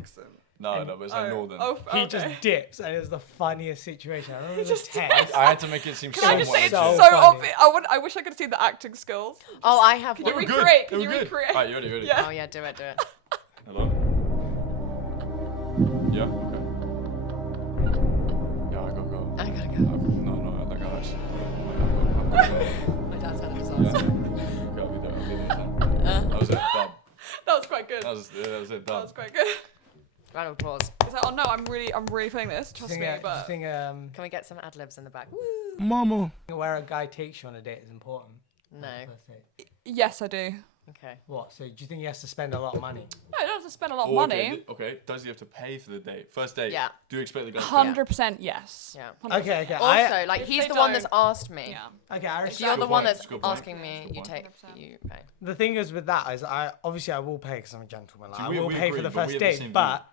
No, but it's like Northern. He just dips, and it was the funniest situation. I remember the just text. I had to make it seem Can I just say somewhat it's So so, funny. obvious? I wish I could see the acting skills. Oh, I have Can one. you good. recreate? They Can you were good. recreate? Alright, you ready? Yeah. Oh yeah, do it. Hello? Yeah? Okay. Yeah, I gotta go. I gotta go. No, like I actually. I've got to go. My dad's had a Yeah. disaster. Okay, I'll be there then. That was it, done. That was quite good. That was it, That done. was quite good. Round of applause. He's like, oh no, I'm really feeling this. Trust me, but Can we get some ad libs in the back? Woo. Mama. Where a guy takes you on a date is important. No. First date. yes, I do. Okay. What? So do you think he has to spend a lot of money? No, he doesn't have to spend a lot of Oh, money. Okay, does he have to pay for the date? First date? Yeah. Do you expect the guy to pay? 100% yes. Yeah. 100%. Okay. Also, like If he's they the one that's don't- asked me. Yeah. Okay, I If respect. you're the Good one point, that's good point. asking me, Good you point. take, you pay. The thing is with that is I will pay because I'm a gentleman. Like, See, I we will pay agree, for the but we first have the date, same but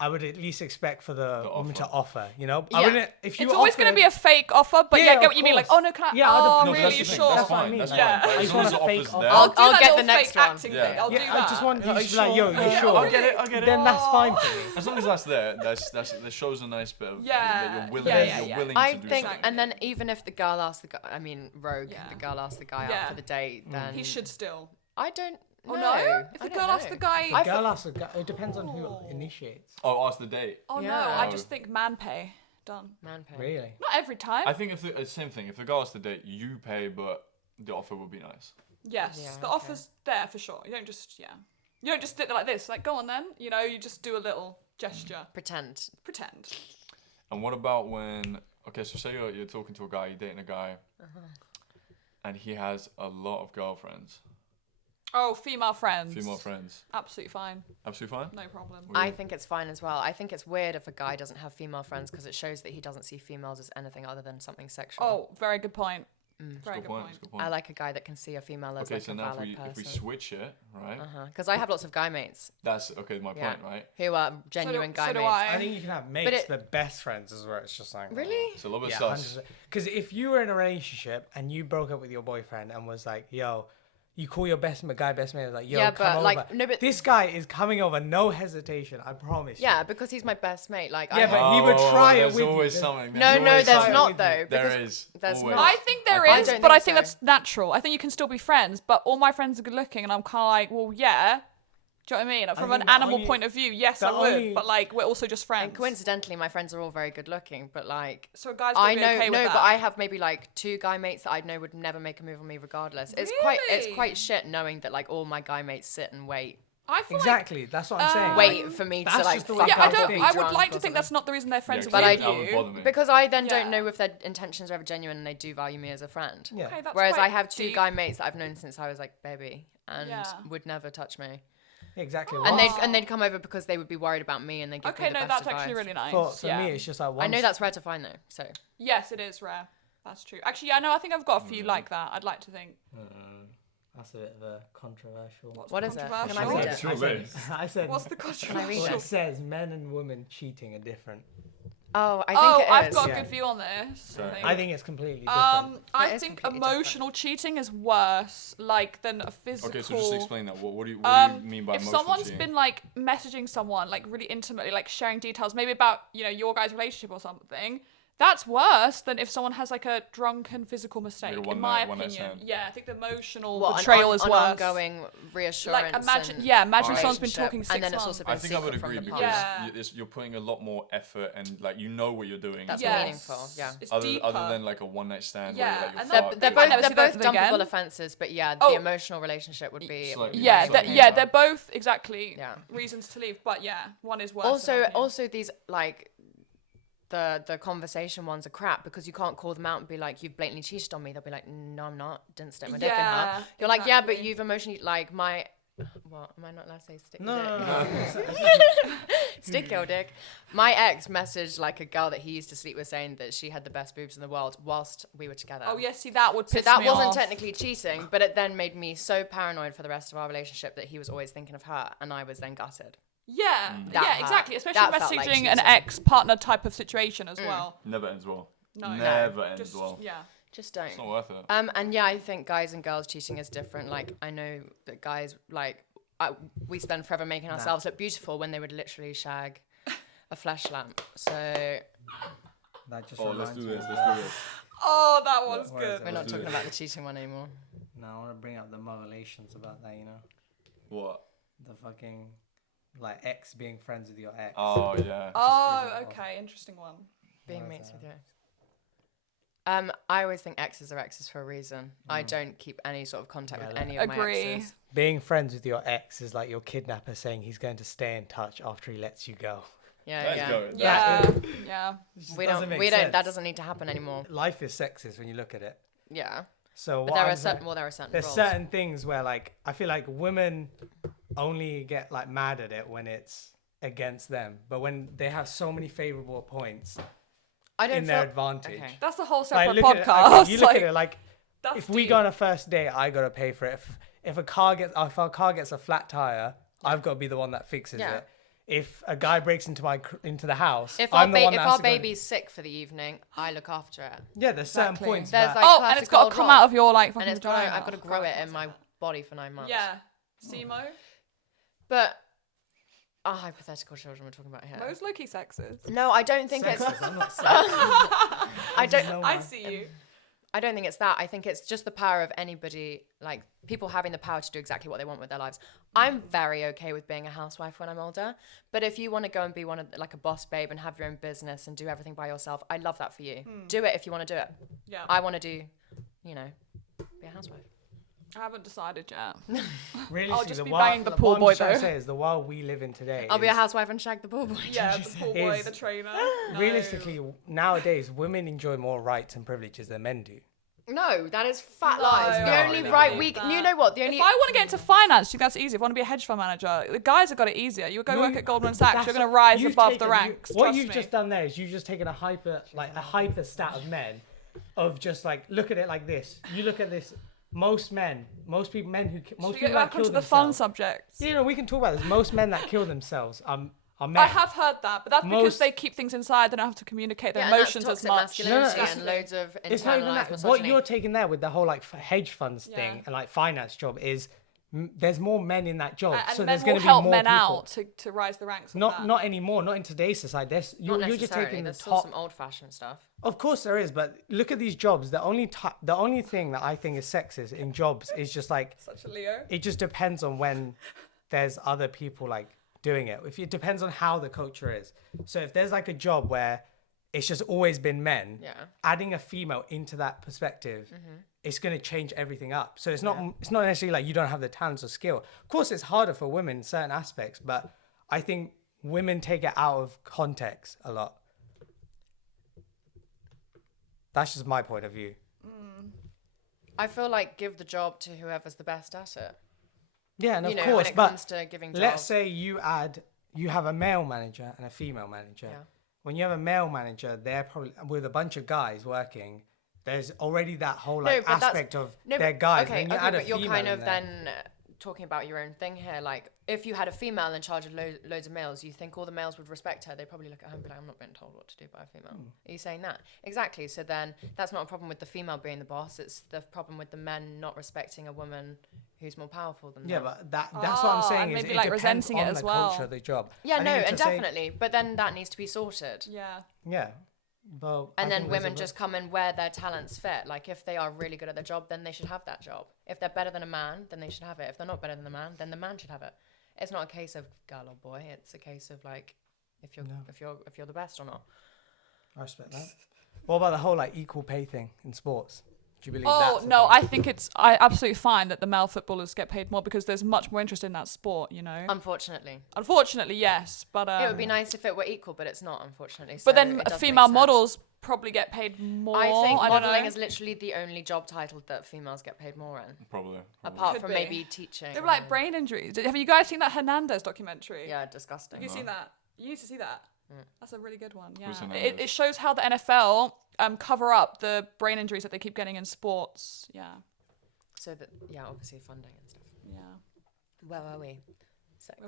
I would at least expect for the woman to offer. You know, I Yeah. wouldn't. If you It's always going to offered- be a fake offer, but Yeah, yeah, get of what you mean. Like, course. oh no, can I? Yeah, I'll oh, do- No, really? that's You the thing. sure? That's what I fine. mean. That's Like, fine. yeah. But I as just long as want the a fake offer's offer. there. I'll do I'll that get little the next fake one. acting Yeah. thing. I'll do Yeah, that. I just want you Are to you be like, yo, sure? you Yeah, sure? I'll get it, I'll get it. Then that's fine for me. As long as that's there, that shows a nice bit of Yeah, that you're willing, yeah, you're yeah. willing I to do think, something. and then even if the girl asks the guy, I mean, Rogue, Yeah. the girl asks the guy Yeah. out for the date, then He should still. I don't. Oh know. no! If I the don't girl asks know. the guy, I Girl asks a guy. It depends on who initiates. Oh, ask the date. oh no! Yeah. I just think man pay. Done. Man pay. Really? Not every time. I think if the same thing. If the girl asks the date, you pay, but the offer would be nice. Yes, Yeah, the okay. offer's there for sure. You don't just you don't just sit there like this. Like go on then. You know, you just do a little gesture. Pretend. Pretend. And what about when? Okay, so say you're talking to a guy, you're dating a guy, and he has a lot of girlfriends, Oh, female friends. female friends. Absolutely fine. Absolutely fine. No problem. I think it's fine as well. I think it's weird if a guy doesn't have female friends because it shows that he doesn't see females as anything other than something sexual. Oh, very good point. Very Good good point. point. Good point. I like a guy that can see a female as Okay, like so a now valid if we person. switch it, right? Because I have lots of guy mates. That's okay. My Yeah. point, right? Who are genuine guy so do mates. I. I think you can have mates, but best friends is where it's just like. Really? It's a little bit Yeah, sus. because if you were in a relationship and you broke up with your boyfriend and was like, "Yo," you call your best mate, like, "Yo, Yeah, come but, over." like, no, but- this guy is coming over, no hesitation. I promise. you. Yeah, because he's my best mate. Like, Yeah, I but he would try it there's with you. always There's- something. no, no, always there's try it not with though. you. There because is. There's always. not. I think there I is, don't but I think think so. that's natural. I think you can still be friends, but all my friends are good looking, and I'm kind of like, well, yeah. Do you know what I mean? From an think the animal only- point of view, yes, the I would, only- but like, we're also just friends. And coincidentally, my friends are all very good looking, but like. So guys I would be know, okay with no, that. but I have maybe like 2 guy mates that I know would never make a move on me regardless. It's quite Really? shit knowing that like all my guy mates sit and wait I feel Exactly. That's what I'm saying. wait for me to That's like just the way fuck like, yeah, up I or don't. be I would drunk like or to think something. that's not the reason they're friends But I- with that would bother you. me. Because I then don't Yeah. know if their intentions are ever genuine and they do value me as a friend. Yeah. Okay, that's Whereas quite I have 2 deep. guy mates that I've known since I was like baby and Yeah. would never touch me. Exactly. And Once- they'd come over because they would be worried about me and they give me Okay, the no, best that's advice. actually really nice. for yeah. me, it's just like I know once- that's rare to find though. So Yes, it is rare. That's true. Actually, yeah, no, I think I've got a few like that. I'd like to think. That's a bit of a controversial. what is it? Can I controversial? read What's it? your list? I said. What's the I read controversial? It says men and women cheating are different. Oh, I think Oh, it I've is. got a Yeah. good view on this. Okay. I think it's completely different. I It is think completely emotional cheating is worse, like, than a physical. Okay, so just explain that. What do you mean by if emotional someone's cheating? been like messaging someone like really intimately, like sharing details, maybe about your guys' relationship or something, That's worse than if someone has like a drunken physical mistake. Like a In my one-night opinion, stand. yeah, I think the emotional What, betrayal is an worse. ongoing reassurance. Like imagine, and imagine someone's been relationship, talking 6 and then months. it's also been I think I would secret from agree the because past. Yeah. you're putting a lot more effort and like you know what you're doing. That's Yes. meaningful. Yeah. It's Other deeper. than like a one night stand. Yeah, Where, like, and you're they're- fucked. They're They might both never they're see both them again. dumpable offences, but yeah, Oh. the emotional relationship would be Slightly. Yeah, Slightly yeah, deeper. they're both exactly Yeah. reasons to leave, but yeah, one is worse. in my also opinion. also these like the conversation ones are crap because you can't call them out and be like, you've blatantly cheated on me. They'll be like, no, I'm not. Didn't stick my dick in her. Yeah, You're like, yeah, but exactly. you've emotionally like my. What am I not allowed to say? Stick No, your no, dick? no. Stick your dick. My ex messaged like a girl that he used to sleep with saying that she had the best boobs in the world whilst we were together. Oh yeah, see that would So piss that me wasn't off. technically cheating, but it then made me so paranoid for the rest of our relationship that he was always thinking of her, and I was then gutted. Yeah, That yeah, hurt. exactly. Especially That felt like messaging an cheating. ex-partner type of situation as well. Never ends well. No, Never ends just, well. Yeah. Just don't. It's not worth it. And yeah, I think guys and girls cheating is different. Like I know that guys like we spend forever making ourselves look beautiful when they would literally shag a flesh lamp. So That just Oh, let's reminds do me this. of Let's that. do this. Oh, that one's Where is good. it? we're not do talking it. about the cheating one anymore. No, I want to bring up the relations about that, you know? What? The fucking, like, ex being friends with your ex. Oh yeah. Oh, isn't okay, interesting one. Being Why is mates that? with your ex. I always think exes are exes for a reason. I don't keep any sort of contact Yeah, with like- any of my Agree. exes. Being friends with your ex is like your kidnapper saying he's going to stay in touch after he lets you go. Yeah, Let's yeah. go. Yeah, yeah. We doesn't don't. make We don't. That sense. doesn't need to happen anymore. Life is sexist when you look at it. Yeah. So But what there are I'm certain. saying- Well, there are certain there's roles. certain things where, like, I feel like women only get like mad at it when it's against them, but when they have so many favorable points I don't in feel. their advantage. Okay. That's the whole Like, separate look at it, podcast. okay, you look at it like, that's if we deep. go on a first date, I gotta pay for it. If our car gets a flat tire, I've got to be the one that fixes Yeah. it. If a guy breaks into the house, If our, I'm the one that if has our to go- baby's sick for the evening, I look after it. yeah, there's certain Exactly. points. There's but like Oh, and it's got to classic come old out roles. of your like fucking And it's got vagina. to, I've got to grow it in my body for 9 months. Yeah. SEMO. But our hypothetical children we're talking about here. Most low-key sexist. No, I don't think it's. sexist, I'm not sexist. I don't. No I one- see you. I don't think it's that. I think it's just the power of anybody, like people having the power to do exactly what they want with their lives. I'm very okay with being a housewife when I'm older, but if you want to go and be one of like a boss babe and have your own business and do everything by yourself, I love that for you. Do it if you want to do it. Yeah. I want to do, you know, be a housewife. I haven't decided yet. Realistically, just the be world, banging the what pool I'm boy, just trying to though. say is the world we live in today. I'll be a is- housewife and shag the pool boy. Yeah, the pool boy, is- the trainer. No. Realistically, nowadays women enjoy more rights and privileges than men do. No, that is fat No, lies. I The don't only believe right we, that. you know what? The only If I want to get into finance, do you think that's easy? If I want to be a hedge fund manager, the guys have got it easier. You go No, work at Goldman Sachs, That's you're going to what- rise you've above the taken- ranks. What trust you've me. just done there is you've just taken a hyper stat of men, of just like look at it like this. You look at this. Most men who Should most we people get that back kill onto the fun themselves. subjects? You know, we can talk about this. Most men that kill themselves are men. I have heard that, but that's because Most- they keep things inside. They don't have to communicate their yeah, and that's emotions as toxic much. masculinity No, no, and loads of It's not even internalized that. misogyny. What you're taking there with the whole like hedge funds Yeah. thing and like finance job is there's more men in that job, And so men there's will going to be help more men people. out to rise the ranks. Of that. Not anymore. Not in today's society. Not You're just necessarily. taking the There's still top. some old-fashioned stuff. Of course there is, but look at these jobs. The only thing that I think is sexist in jobs is just like Such a Leo. it just depends on when there's other people like doing it. If it depends on how the culture is. So if there's like a job where it's just always been men, Yeah. adding a female into that perspective, it's going to change everything up. So it's not necessarily like you don't have the talents or skill. Of course, it's harder for women in certain aspects, but I think women take it out of context a lot. That's just my point of view. I feel like give the job to whoever's the best at it. Yeah, and You of know, course, when it but comes to giving let's jobs. say you have a male manager and a female manager. Yeah. When you have a male manager, they're probably with a bunch of guys working. There's already that whole No, like but that's- aspect of No, they're but- guys. Okay, and then you okay, add a but you're female kind in of there. then talking about your own thing here. Like, if you had a female in charge of loads of males, you think all the males would respect her. They probably look at her and be like, I'm not being told what to do by a female. Are you saying that? Exactly. So then that's not a problem with the female being the boss. It's the problem with the men not respecting a woman who's more powerful than Yeah, them. but that's what I'm saying and is maybe, it like, depends resenting it on as the well. culture of the job. Yeah, I no, think and to say- definitely. But then that needs to be sorted. Yeah. Yeah, Well, I And then think there's women a just come and where their talents fit. Like if they are really good at their job, then they should have that job. If they're better than a man, then they should have it. If they're not better than a man, then the man should have it. It's not a case of girl or boy. It's a case of like if you're the best or not. I respect that. What about the whole like equal pay thing in sports? Do you believe Oh that's a no, thing? I think it's absolutely fine that the male footballers get paid more because there's much more interest in that sport, you know. Unfortunately, Unfortunately, yes, but it would be nice if it were equal, but it's not. Unfortunately, but so then it does female make sense. models probably get paid more. I think don't modeling know. is literally the only job title that females get paid more in, Probably. apart Could from be. maybe teaching. They were like brain injuries. Have you guys seen that Hernandez documentary? Yeah, disgusting. Have you seen that? You need to see that. That's a really good one. Yeah. Who's Hernandez? It shows how the NFL cover up the brain injuries that they keep getting in sports. Yeah. So that obviously funding and stuff. Yeah. Where were we?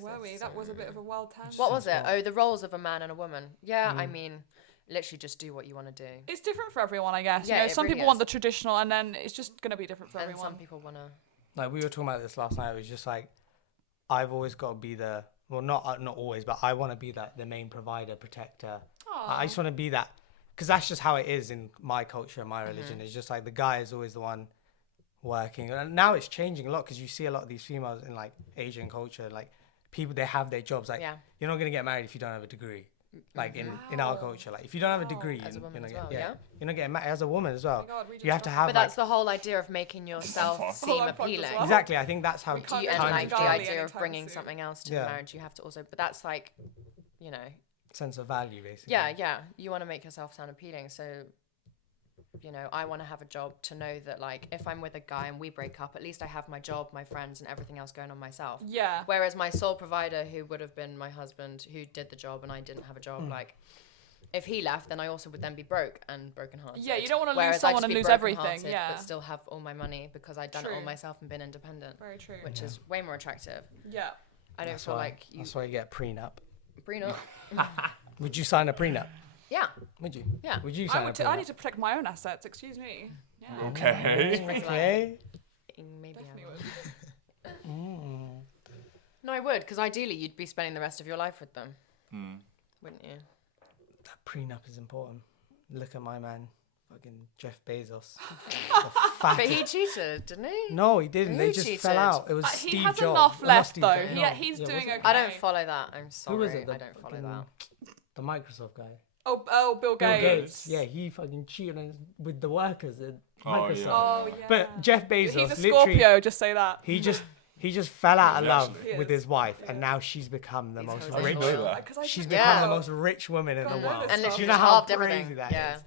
Where were we? That was a bit of a wild tangent. What was it? Oh, the roles of a man and a woman. Yeah, I mean, literally just do what you want to do. It's different for everyone, I guess. Yeah, you know, it some really people want is. the traditional, and then it's just gonna be different for And everyone. some people want to. Like we were talking about this last night. It was just like I've always got to be the not always, but I want to be like the main provider, protector. I just want to be that because that's just how it is in my culture and my religion. It's just like the guy is always the one working, and now it's changing a lot because you see a lot of these females in like Asian culture, like people they have their jobs. Like you're not gonna get married if you don't have a degree. Like in our culture, like if you don't have a degree, As a woman you're as not well, yeah? you're not getting married as a woman as well. God, we you have just to don't- have But like that's the whole idea of making yourself seem Follow up as appealing. well. exactly. I think that's how can't You get and times like have the Gali changed. idea of anytime bringing soon. something else to the Yeah. marriage, you have to also. But that's like, you know, sense of value, basically. yeah. You want to make yourself sound appealing, so. You know, I want to have a job to know that, like, if I'm with a guy and we break up, at least I have my job, my friends, and everything else going on myself. Yeah. Whereas my sole provider, who would have been my husband, who did the job and I didn't have a job, like, if he left, then I also would then be broke and brokenhearted. Yeah, you don't wanna lose Whereas I'd someone just and be lose everything, brokenhearted, yeah. But still have all my money because I'd done it all True. myself and been independent, Very true. which is way more attractive. Yeah. I don't That's feel why. like you That's why you get a prenup. prenup. Would you sign a prenup? Yeah, Would you? yeah. Would you I, sign a would prenup? I need to protect my own assets. Excuse me. Yeah. Okay. Okay. Maybe Definitely I would. would. No, I would, because ideally you'd be spending the rest of your life with them, wouldn't you? That prenup is important. Look at my man, fucking Jeff Bezos. But he cheated, didn't he? No, he didn't. They Who just cheated? fell out. It was He Steve has Jobs. enough Well, not left Steve though. Jobs, He, no. he's Yeah, doing was okay. it? I don't follow that. I'm sorry. Who was it? I don't follow fucking- that. The Microsoft guy. Oh, Bill Bill Gates. Gates. Yeah, he fucking cheated with the workers at Microsoft. yeah. Oh yeah. But Jeff Bezos, he's a literally, Scorpio. Just say that. he just fell out of Yeah, love actually. with He is. his wife, and now she's become the He's most Jose rich. Boyle. She's Yeah. become the most rich woman in the God, I know world. this And stuff. Do literally you know just how halved crazy everything. that Yeah, is?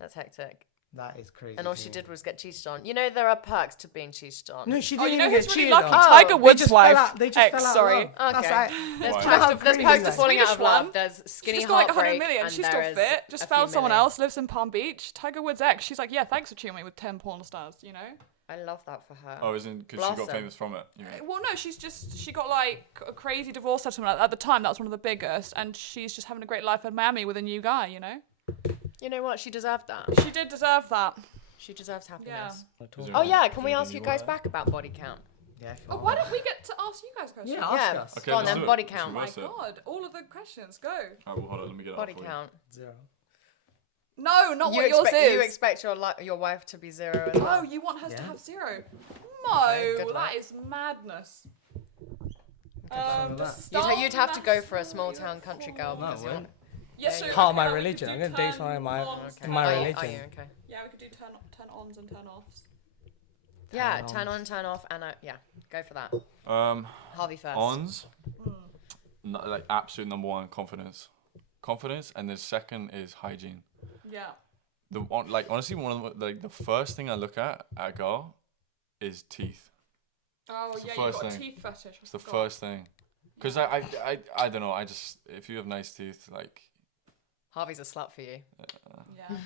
that's hectic. That is crazy. And all to she me. did was get cheated on. You know, there are perks to being cheated on. No, she Oh, didn't you know even who's get really cheated lucky? on. Tiger Oh. Woods' They just wife. fell out. They just fell out. Sorry. of love. That's Okay. like, There's Why? perks, You know how of, there's crazy perks that of is? falling out of Swedish love. one. There's skinny She's got like 100 heartbreak, million. and She's there still is fit. a Just few found someone million. else. Lives in Palm Beach. Tiger Woods' ex. She's like, yeah, thanks for cheating me with 10 porn stars. You know. I love that for her. Oh, isn't because she got Blossom. famous from it? You mean? Well, no, she got like a crazy divorce settlement at the time. That was one of the biggest, and she's just having a great life in Miami with a new guy. You know. You know what? She deserved that. She did deserve that. She deserves happiness. Is Oh there yeah, anything- can we anything ask you you guys want? back about body count? Yeah, if you Oh, want. why don't we get to ask you guys questions? Yeah, ask Yeah. us. Okay, Go on let's then, do it. body Let's count. Oh my reverse it. God, all of the questions go. Alright, well, hold on, let me get it Body up for you. count. 0. No, not You what yours expect, is. you expect your wife to be 0 as well. Oh, you want hers to Yeah. have 0? Okay, No, good luck. that is madness. with The that. start You'd have to go maths- for a small town country girl. No, because it you're- won't. Yeah, Part so of okay, my we could religion. do I'm gonna date turn someone in my- ons, in turn my Are offs. you- religion. Are you okay? Yeah, we could do turn ons and turn offs. Yeah, Turn turn ons. on, turn off, and yeah, go for that. Um, Harvey first. ons, like absolute number one, confidence, and the second is hygiene. Yeah. Like honestly, one of the first thing I look at a girl is teeth. Oh It's the yeah, you've first got a thing. teeth fetish. It's the first thing. Because I don't know. I just if you have nice teeth, like Harvey's a slut for you. Yeah.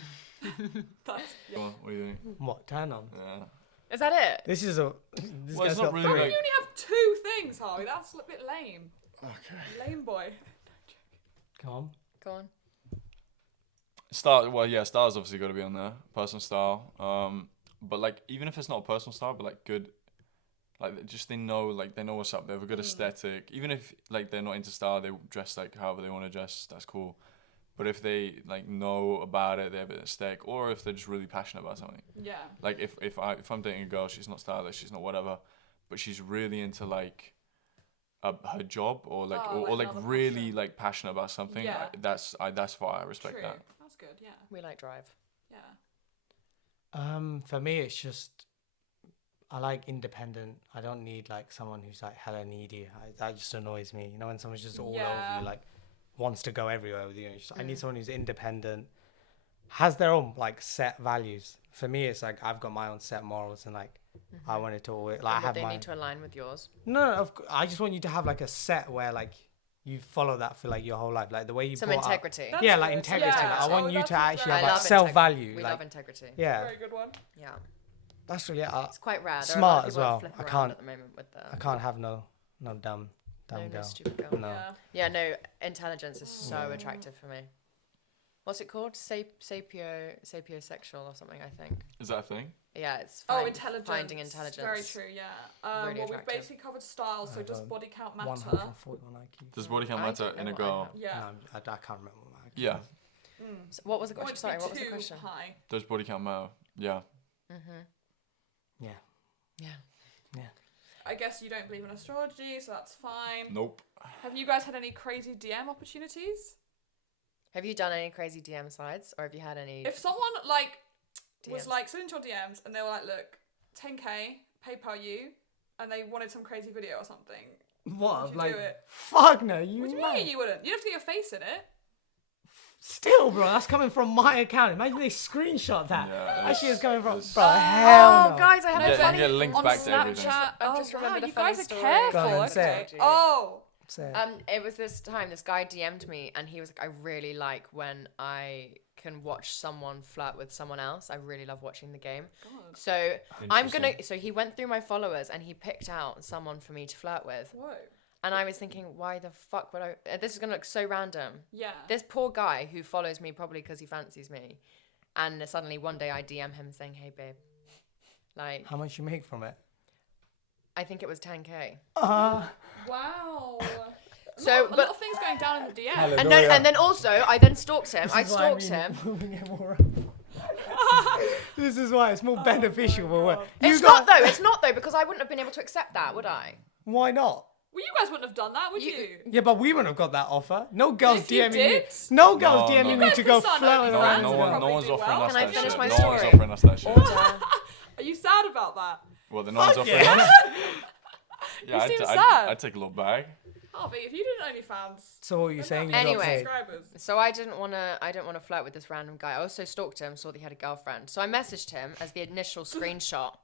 That's, yeah. come on, what are you doing? What? Turn on. Yeah. Is that it? This is a. This Well, it's guy's not got really How come three. you only have 2 things, Harvey? That's a bit lame. Okay. Lame boy. Come on. Go on. Style. Well, yeah. Style's obviously got to be on there. Personal style. But like even if it's not a personal style, but like good. Like just they know what's up. They have a good aesthetic. Even if like they're not into style, they dress like however they want to dress. That's cool. but if they like know about it, they have it at stake, or if they're just really passionate about something. Yeah. Like if I'm dating a girl, she's not stylish, she's not whatever, but she's really into like her job or like or like another really passion. like passionate about something. Yeah. That's why I respect True. that. That's good. Yeah. We like drive. Yeah. For me, it's just I like independent. I don't need like someone who's like hella needy. That just annoys me. You know, when someone's just all over you, like wants to go everywhere with you. It's just, I need someone who's independent, has their own like set values. For me, it's like I've got my own set morals, and like I want it to always like I have They my. need to align with yours. No, I just want you to have like a set where like you follow that for like your whole life, like the way you Some brought up- integrity. That's Yeah, like good. integrity. Yeah. Like, I want Oh, you that's to a actually very- have I like love self-value. We like, love integrity. yeah, Very good one. Yeah. that's really. It's quite rare. There Smart are a lot of as people that well. flip I around can't- at the moment with the I can't have no dumb no girl. stupid girl. No. Yeah. Yeah, no, intelligence is so attractive for me. What's it called? Sapiosexual or something, I think. Is that a thing? Yeah, it's Intelligence. finding intelligence. Very true. Yeah. Really Well, we've attractive. basically covered styles. So does body count matter? 141 IQ. Does body count I matter don't know in a what I girl? have. Yeah. No, I can't remember what my IQ Yeah. is. So what was the I want question? it to Sorry, be what was the too question? high. Does body count matter? Yeah. Yeah. Yeah. I guess you don't believe in astrology, so that's fine. Nope. Have you guys had any crazy DM opportunities? Have you done any crazy DM slides, or have you had any? If someone like was DMs? like sent into your DMs and they were like, "Look, 10k, PayPal you," and they wanted some crazy video or something, What? would you Like, do it? fuck no, you. What do you mad. mean you wouldn't? You'd have to get your face in it. Still, bro, that's coming from my account. Imagine they screenshot that. Yeah, That shit is coming from. it's- Bro, hell no. guys, I have Yeah, a you funny. get links on back to everything. Snapchat. I've Oh, just wow, remembered a you funny guys are story. careful. Go on, say Okay. it. Oh. Say it. It was this time. This guy DM'd me, and he was like, "I really like when I can watch someone flirt with someone else. I really love watching the game." God. So I'm gonna. Interesting. So he went through my followers, and he picked out someone for me to flirt with. Whoa. And I was thinking, why the fuck would I? This is gonna look so random. Yeah. This poor guy who follows me probably because he fancies me, and suddenly one day I DM him saying, "Hey babe," like How much you make from it? I think it was 10K. Wow. So, a but- lot of things going down in the DM. And then also I then stalked him. I stalked him. This is why it's more beneficial. But what? It's not though. It's not though because I wouldn't have been able to accept that, would I? Why not? Well, you guys wouldn't have done that, would you? Yeah, but we wouldn't have got that offer. No girls If you DMing me. did? No girls No, DMing no. me You to guys go can start flirt with knowing a friends. No, random Probably no girl. one's do offering well. us Can I that finish shit. my No one's story? offering us that shit. Are you sad about that? Well, then no one's Fuck offering yeah. us. Yeah, seem sad. I'd take a little bag. Oh, but if you did OnlyFans, So what are you saying? You Anyway. got paid? subscribers. So I didn't want to flirt with this random guy. I also stalked him, saw that he had a girlfriend. So I messaged him as the initial screenshot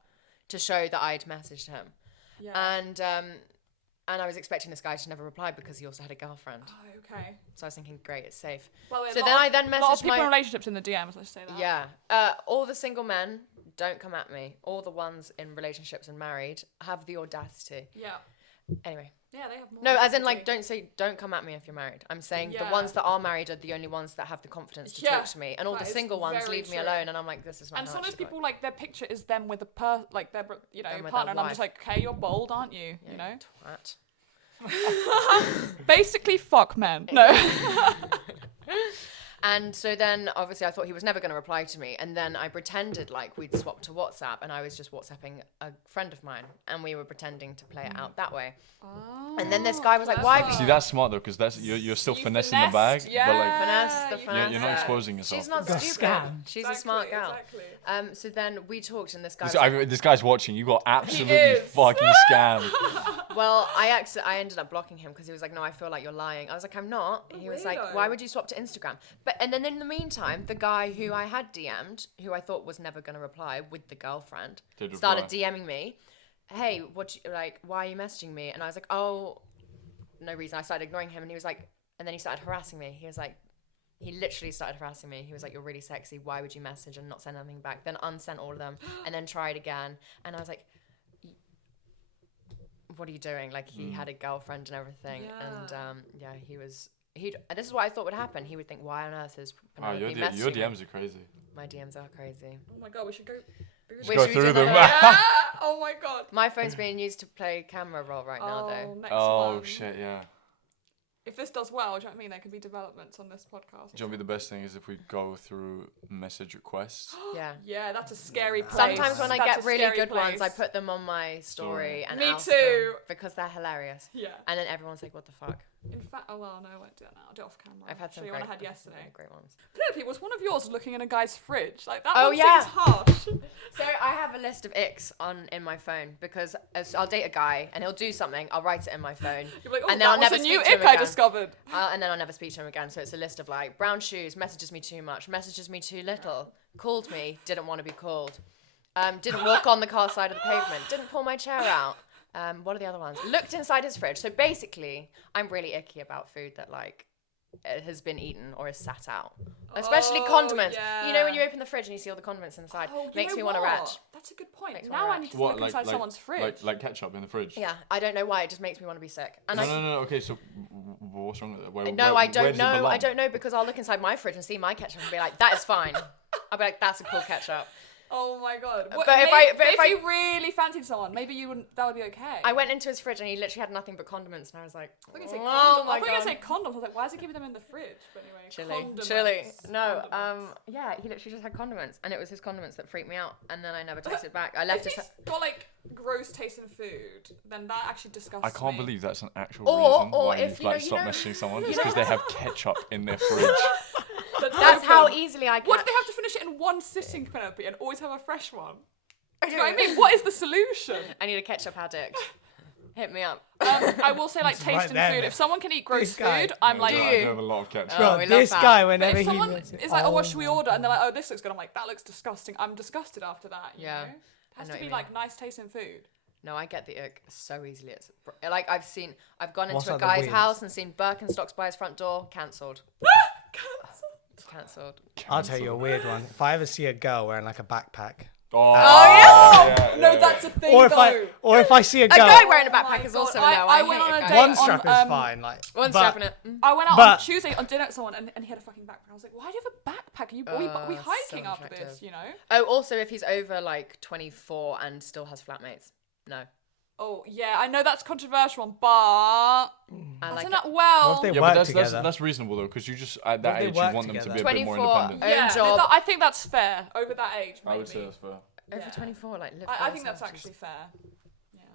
to show that I'd messaged him. Yeah. And I was expecting this guy to never reply because he also had a girlfriend. Oh, okay. So I was thinking, great, it's safe. Well, So then I then a lot of messaged people in my relationships in the DMs. Let's say that. yeah. All the single men, don't come at me. All the ones in relationships and married have the audacity. Yeah. Anyway, Yeah, they have more. no, as in like, audacity. don't come at me if you're married. I'm saying the Yeah. ones that are married are the only ones that have the confidence to Yeah, talk to me, and all that the is single ones very leave me true. alone. And I'm like, this is not. And how it sometimes should work. people like their picture is them with like their Them with partner, their and I'm just wife. like, okay, you're bold, aren't you? Yeah, You know. twat. Basically, fuck men. No. And so then, obviously, I thought he was never going to reply to me. And then I pretended like we'd swapped to WhatsApp, and I was just WhatsApping a friend of mine, and we were pretending to play it out that way. And then this guy was like, "Why?" Have you See, that's smart though, because that's you're still You finessing the bag, finessed, but like finesse the you finesse? you're not exposing yourself. She's not Got stupid. scammed. She's a smart girl. Exactly. So then we talked, and this guy. Was So, like, this guy's watching. You got absolutely is. fucking scammed. well, I ended up blocking him because he was like, "No, I feel like you're lying." I was like, "I'm not." He was like, weirdo. "Why would you swap to Instagram?" And then in the meantime, the guy who I had DM'd, who I thought was never going to reply with the girlfriend, Did started reply. DMing me. Hey, why are you messaging me? And I was like, "Oh, no reason." I started ignoring him, and he was like, and then he started harassing me. He was like, he literally started harassing me. He was like, "You're really sexy. Why would you message and not send anything back?" Then unsent all of them, and then tried again. And I was like, what are you doing? Like, he had a girlfriend and everything. Yeah. And this is what I thought would happen. He would think, why on earth is Oh, Penelope your messaging me? DMs are crazy. My DMs are crazy. Oh my god, we should go. Wait, Go should we do through them. another- Yeah. Oh my god. My phone's being used to play camera roll right now, though. Next Oh one. shit, yeah. if this does well, do you know what I mean? There could be developments on this podcast. Do you know what would be the best thing is if we go through message requests? Yeah. Yeah, that's a scary place. Sometimes when I That's get a really scary good ones, I place. put them on my story and Me ask too. them because they're hilarious. Yeah. And then everyone's like, "What the fuck?" In fact, oh well, no, I won't do that now. I'll do it off camera. I've had some Show you great, one I had I've had yesterday. some great ones. Penelope, was one of yours looking in a guy's fridge? Like that Oh, one yeah. seems harsh. So I have a list of icks in my phone because I'll date a guy and he'll do something. I'll write it in my phone, You're like, oh, and then I'll that was never a new speak to him ick I again. discovered. And then I'll never speak to him again. So it's a list of like brown shoes, messages me too much, messages me too little, called me, didn't want to be called, didn't walk on the car side of the pavement, didn't pull my chair out. What are the other ones? Looked inside his fridge. So basically, I'm really icky about food that like has been eaten or is sat out. Especially condiments. yeah. You know when you open the fridge and you see all the condiments inside, Oh, you makes know me want to what? retch. That's a good point. Makes me Now wanna I need to What, look like, inside someone's fridge. like ketchup in the fridge? Yeah, I don't know why. It just makes me want to be sick. And No. Okay, so what's wrong with it? Where, No, where, I where don't does it know. belong? I don't know because I'll look inside my fridge and see my ketchup and be like, that is fine. I'll be like, that's a cool ketchup. Oh my god. But if I- you really fancied someone, maybe you wouldn't. That would be okay. I went into his fridge and he literally had nothing but condiments, and I was like, I thought you were gonna say oh condoms. my I thought you were god. gonna say condoms. I was like, why is he keeping them in the fridge? But anyway, Chili. condiments. No, Condiments. yeah, he literally just had condiments, and it was his condiments that freaked me out, and then I never tasted back. I left If his. he's got like gross tasting food, then that actually disgusts I can't me. believe that's an actual Or- reason or why if, you've you know- like you stopped know- messaging someone. you It's know- because they have ketchup in their fridge. That's how open. easily I What catch. do they have to finish it in one sitting, Penelope, and always have a fresh one? Do you know what I mean? What is the solution? I need a ketchup addict. Hit me up. I will say, like, It's right tasting there, food. man. If someone can eat gross This guy. food, I'm like, Do I you? do have a lot of ketchup. Oh, Bro, we love this that. guy, But whenever if he someone wants it- is like, oh, what should we order? And they're like, oh, this looks good. I'm like, that looks disgusting. I'm disgusted after that. You Yeah. know? It I has know to what be you like nice tasting food. No, I get the ick so easily. It's like I've gone What's into a like the guy's weirdest? house and seen Birkenstocks by his front door. Cancelled. Cancelled. I'll tell you a weird one. If I ever see a girl wearing like a backpack, Oh, yeah? No, that's a thing, or if I see a A girl, guy wearing a Oh my backpack is God, also I- no. I I went hate on a guys. date one on, strap is um, fine. Like One but strap in it. I went out But- on Tuesday on dinner with someone and he had a fucking backpack. I was like, why do you have a backpack? Are we so hiking after unattractive. this, you know? Oh, also if he's over like 24 and still has flatmates, no. Oh, yeah, I know that's controversial, but I like isn't it. that well? What if they Yeah, work but together? that's reasonable though, because you just at that What if age they you work want them to together? be a bit more 24, independent. own yeah, job. I think that's fair. Over that age, maybe. I would say that's fair. Over Yeah. 24, like live I by think that's yourself. actually fair.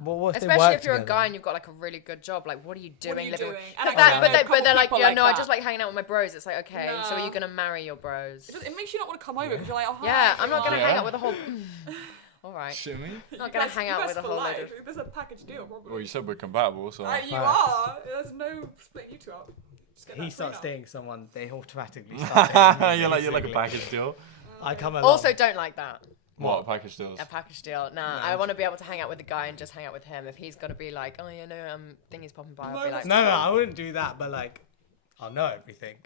Well, what if they Especially work if you're a together? guy and you've got like a really good job, like what are you doing? What are you living? doing? Because And that, I know but a couple they're like, people yeah, like no, I that. just like hanging out with my bros. It's like, okay, so are No. you gonna marry your bros? It makes you not want to come over because you're like, oh, hi. Yeah, I'm not gonna Yeah. hang out with a whole. All right, Shimmy. not gonna hang out with a whole load of. There's a package deal, probably. Well, you said we're compatible, so. You are. There's no splitting you two up. Just get He that starts free now. dating someone, they automatically start dating me, you're like a basically. package deal. I come along. Also, don't like that. What package deals? A package deal. Nah, I want to be able to hang out with the guy and just hang out with him. If he's gonna be like, oh, you know, thingy's popping by, I'll be like, no, I wouldn't do that, but like, I'll know everything.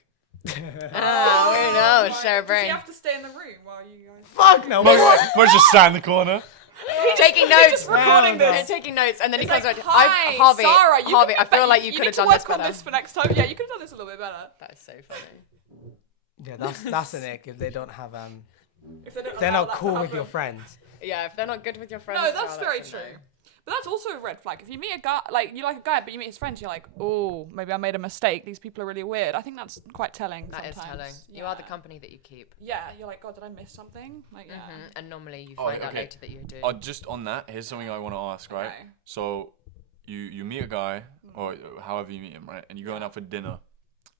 ah, we know, Right, share a Does brain. he have to stay in the room while you guys? Fuck no. What? We're just sat in the corner. Taking notes. just recording No, no. this. Taking notes, and then It's he comes like, like, hi, Harvey, Sarah, you Harvey, could I be feel better- like you could need have to done work this on better. this for next time. Yeah, you could have done this a little bit better. That is so funny. Yeah, that's an ick if they don't have If they don't they're allow not that to cool with your happen. friends. Yeah, if they're not good with your friends. No, as that's well, very a no. true. But that's also a red flag. If you meet a guy, like you like a guy, but you meet his friends, you're like, oh, maybe I made a mistake. These people are really weird. I think that's quite telling. That is sometimes. telling. Yeah. You are the company that you keep. Yeah, you're like, God, did I miss something? Like, yeah. And normally you Oh, find out okay. later that you do. Just on that, here's something I want to ask, right? Okay. So, you meet a guy, or however you meet him, right? And you're going out for dinner,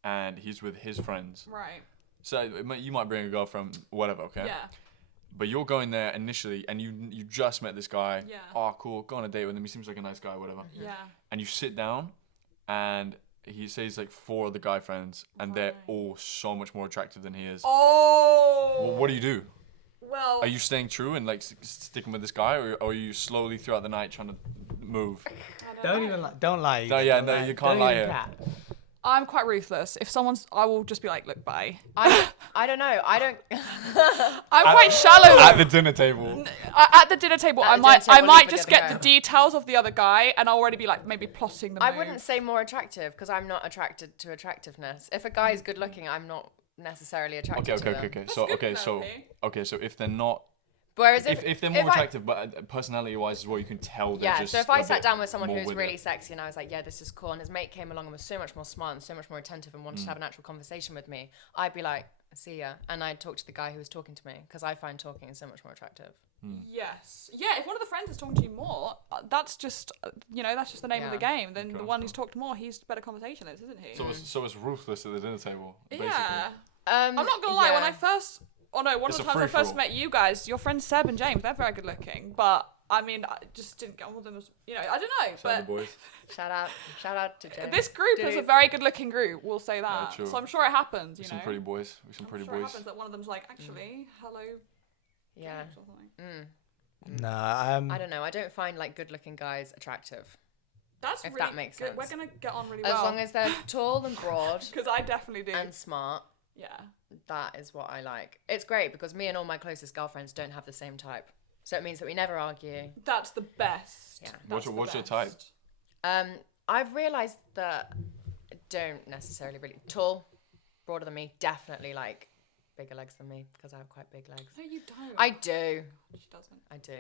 and he's with his friends. Right. So you might bring a girlfriend, whatever, okay? Yeah. But you're going there initially, and you just met this guy. Yeah. Oh, cool. Go on a date with him. He seems like a nice guy, whatever. Yeah. And you sit down, and he says like 4 of the guy friends, and they're Right. all so much more attractive than he is. Oh. Well, what do you do? Well. Are you staying true and like sticking with this guy, or are you slowly throughout the night trying to move? Don't lie. No, yeah, no, you can't lie here. I'm quite ruthless. If someone's, I will just be like, look, bye. I don't know. I don't. I'm quite shallow. At the dinner table. At the dinner table, At I the might, dinner I table, might leave the just other get the guy. details of the other guy, and I'll already be like maybe plotting the I move. wouldn't say more attractive because I'm not attracted to attractiveness. If a guy is good looking, I'm not necessarily attracted to them. Okay. So good, okay, so Penelope. okay, so if they're not Whereas if they're more attractive, but personality-wise as well, you can tell they're just so if I a sat bit down with someone more who was with really it. sexy and I was like, yeah, this is cool, and his mate came along and was so much more smart and so much more attentive and wanted to have an actual conversation with me, I'd be like, see ya, and I'd talk to the guy who was talking to me because I find talking so much more attractive. Yes. Yeah, if one of the friends is talking to you more, that's just, that's just the name of the game. Then the one who's talked more, he's the better conversationalist, isn't he? So it's ruthless at the dinner table, basically. Yeah. I'm not going to lie, when I first... Oh no, one It's of a the times I first free-for-all. met you guys, your friends Seb and James, they're very good looking, but I mean, I just didn't get on with them as, I don't know, Shout out but the boys. Shout out to James. this group is a very good looking group, we'll say that. true. So I'm sure it happens, With some pretty boys. With some pretty I'm sure it boys. happens that one of them's like, actually, hello, Yeah. James or something. Nah, I don't know. I don't find like good-looking guys attractive. That's If really that makes good. sense. We're going to get on really As well. long as they're tall and broad Because I definitely do. and smart, Yeah. that is what I like. It's great because me and all my closest girlfriends don't have the same type. So it means that we never argue. That's the best. Yeah. What's your type? I've realised that I don't necessarily really... Tall, broader than me, definitely like bigger legs than me because I have quite big legs. No, you don't. I do. She doesn't. I do.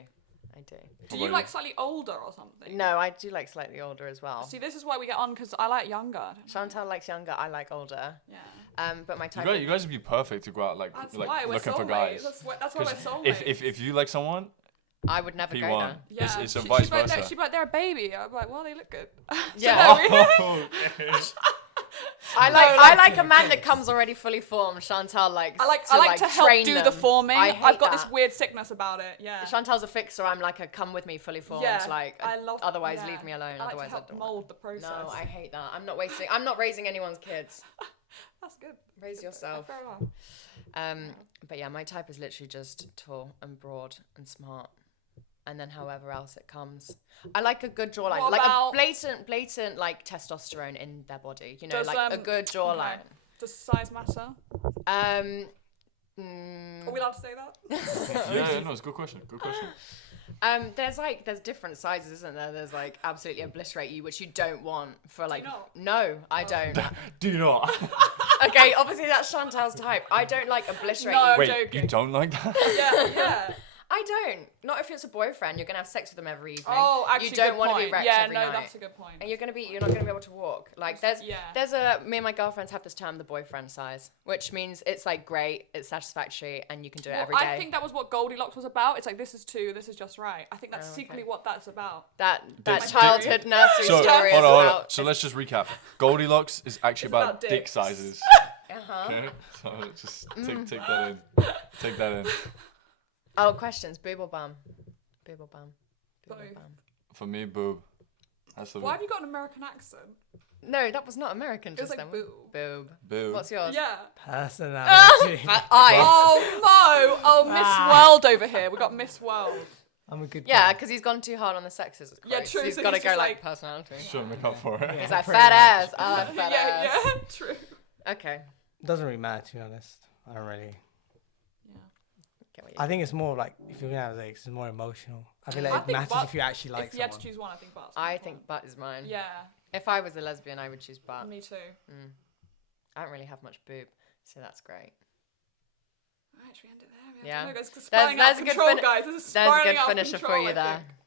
Do you like slightly older or something? No, I do like slightly older as well. See, this is why we get on, because I like younger. I don't know. Chantal likes younger, I like older. Yeah. But my type... You guys would be perfect to go out That's why we're looking for soulmates. guys. That's why we're 'Cause soulmates. if you like someone, I would never go P1. there. Yeah. It's a She'd vice be like, versa. she'd be like, they're a baby. I'm like, well, they look good. Yeah. Oh, okay. I like a man that comes already fully formed. Chantal likes I like to help train do them. the forming. I hate I've got this that. weird sickness about it. Yeah. Chantal's a fixer. I'm like a come with me fully formed. Yeah, Like I love. otherwise yeah. leave me alone. I like Otherwise to help I don't. mold the process. No, I hate that. I'm not raising anyone's kids. That's good. Raise yourself. Fair enough. But yeah, my type is literally just tall and broad and smart. And then however else it comes. I like a good jawline. What Like about- a blatant like testosterone in their body. You know, Does, like a good jawline. okay. Does size matter? Are we allowed to say that? Yeah, no, it's a good question. Good question. There's different sizes, isn't there? There's like absolutely obliterate you, which you don't want for like. not? No, I don't. Do you not? Okay, obviously that's Chantal's type. I don't like obliterate No. you. Wait, joking. you don't like that? Yeah. I don't. Not if it's a boyfriend. You're gonna have sex with them every evening. Oh, actually, you don't good want to be point. wrecked Yeah, every no, night. that's a good point. And you're not gonna be able to walk. Like there's Yeah. me and my girlfriends have this term, the boyfriend size, which means it's like great, it's satisfactory, and you can do it every day. I think that was what Goldilocks was about. It's like, this is two, this is just right. I think that's Oh, okay. secretly what that's about. that Dicks- childhood nursery So, story is hold on. about. So let's just recap. Goldilocks is actually It's about about dick dicks. sizes. Uh-huh. Okay? So just take that in. Take that in. Oh, questions. Boob or bum? Boob or bum? Boob or Both. bum? For me, boob. That's the Why have you got an American accent? No, that was not American It was just like then. boob. Boob. boob. What's yours? Yeah. personality. Eyes. Oh no! Oh, Miss World over here. We got Miss World. I'm a good Yeah, guy. because he's gone too hard on the sexes. Of Yeah, course. true, He's so got to he's go just like like- personality. Shouldn't make up for it. Yeah. He's like pretty fat much. ass. I like fat ass. Yeah, true. Okay. Doesn't really matter, to be honest. I don't really. Get what you I think it's more like if you're gonna have sex, it's more emotional. I feel like I it think matters butt- if you actually like If you had someone. to choose one, I think butt's I number think butt is mine. one. Yeah, If I was a lesbian, I would choose butt. me too. I don't really have much boob, so that's great. Alright, should we end it there? Yeah. Oh my God, it's spiraling out there's of a good control, fin- guys. This is There's a spiraling good out of finisher for control, you I there. think.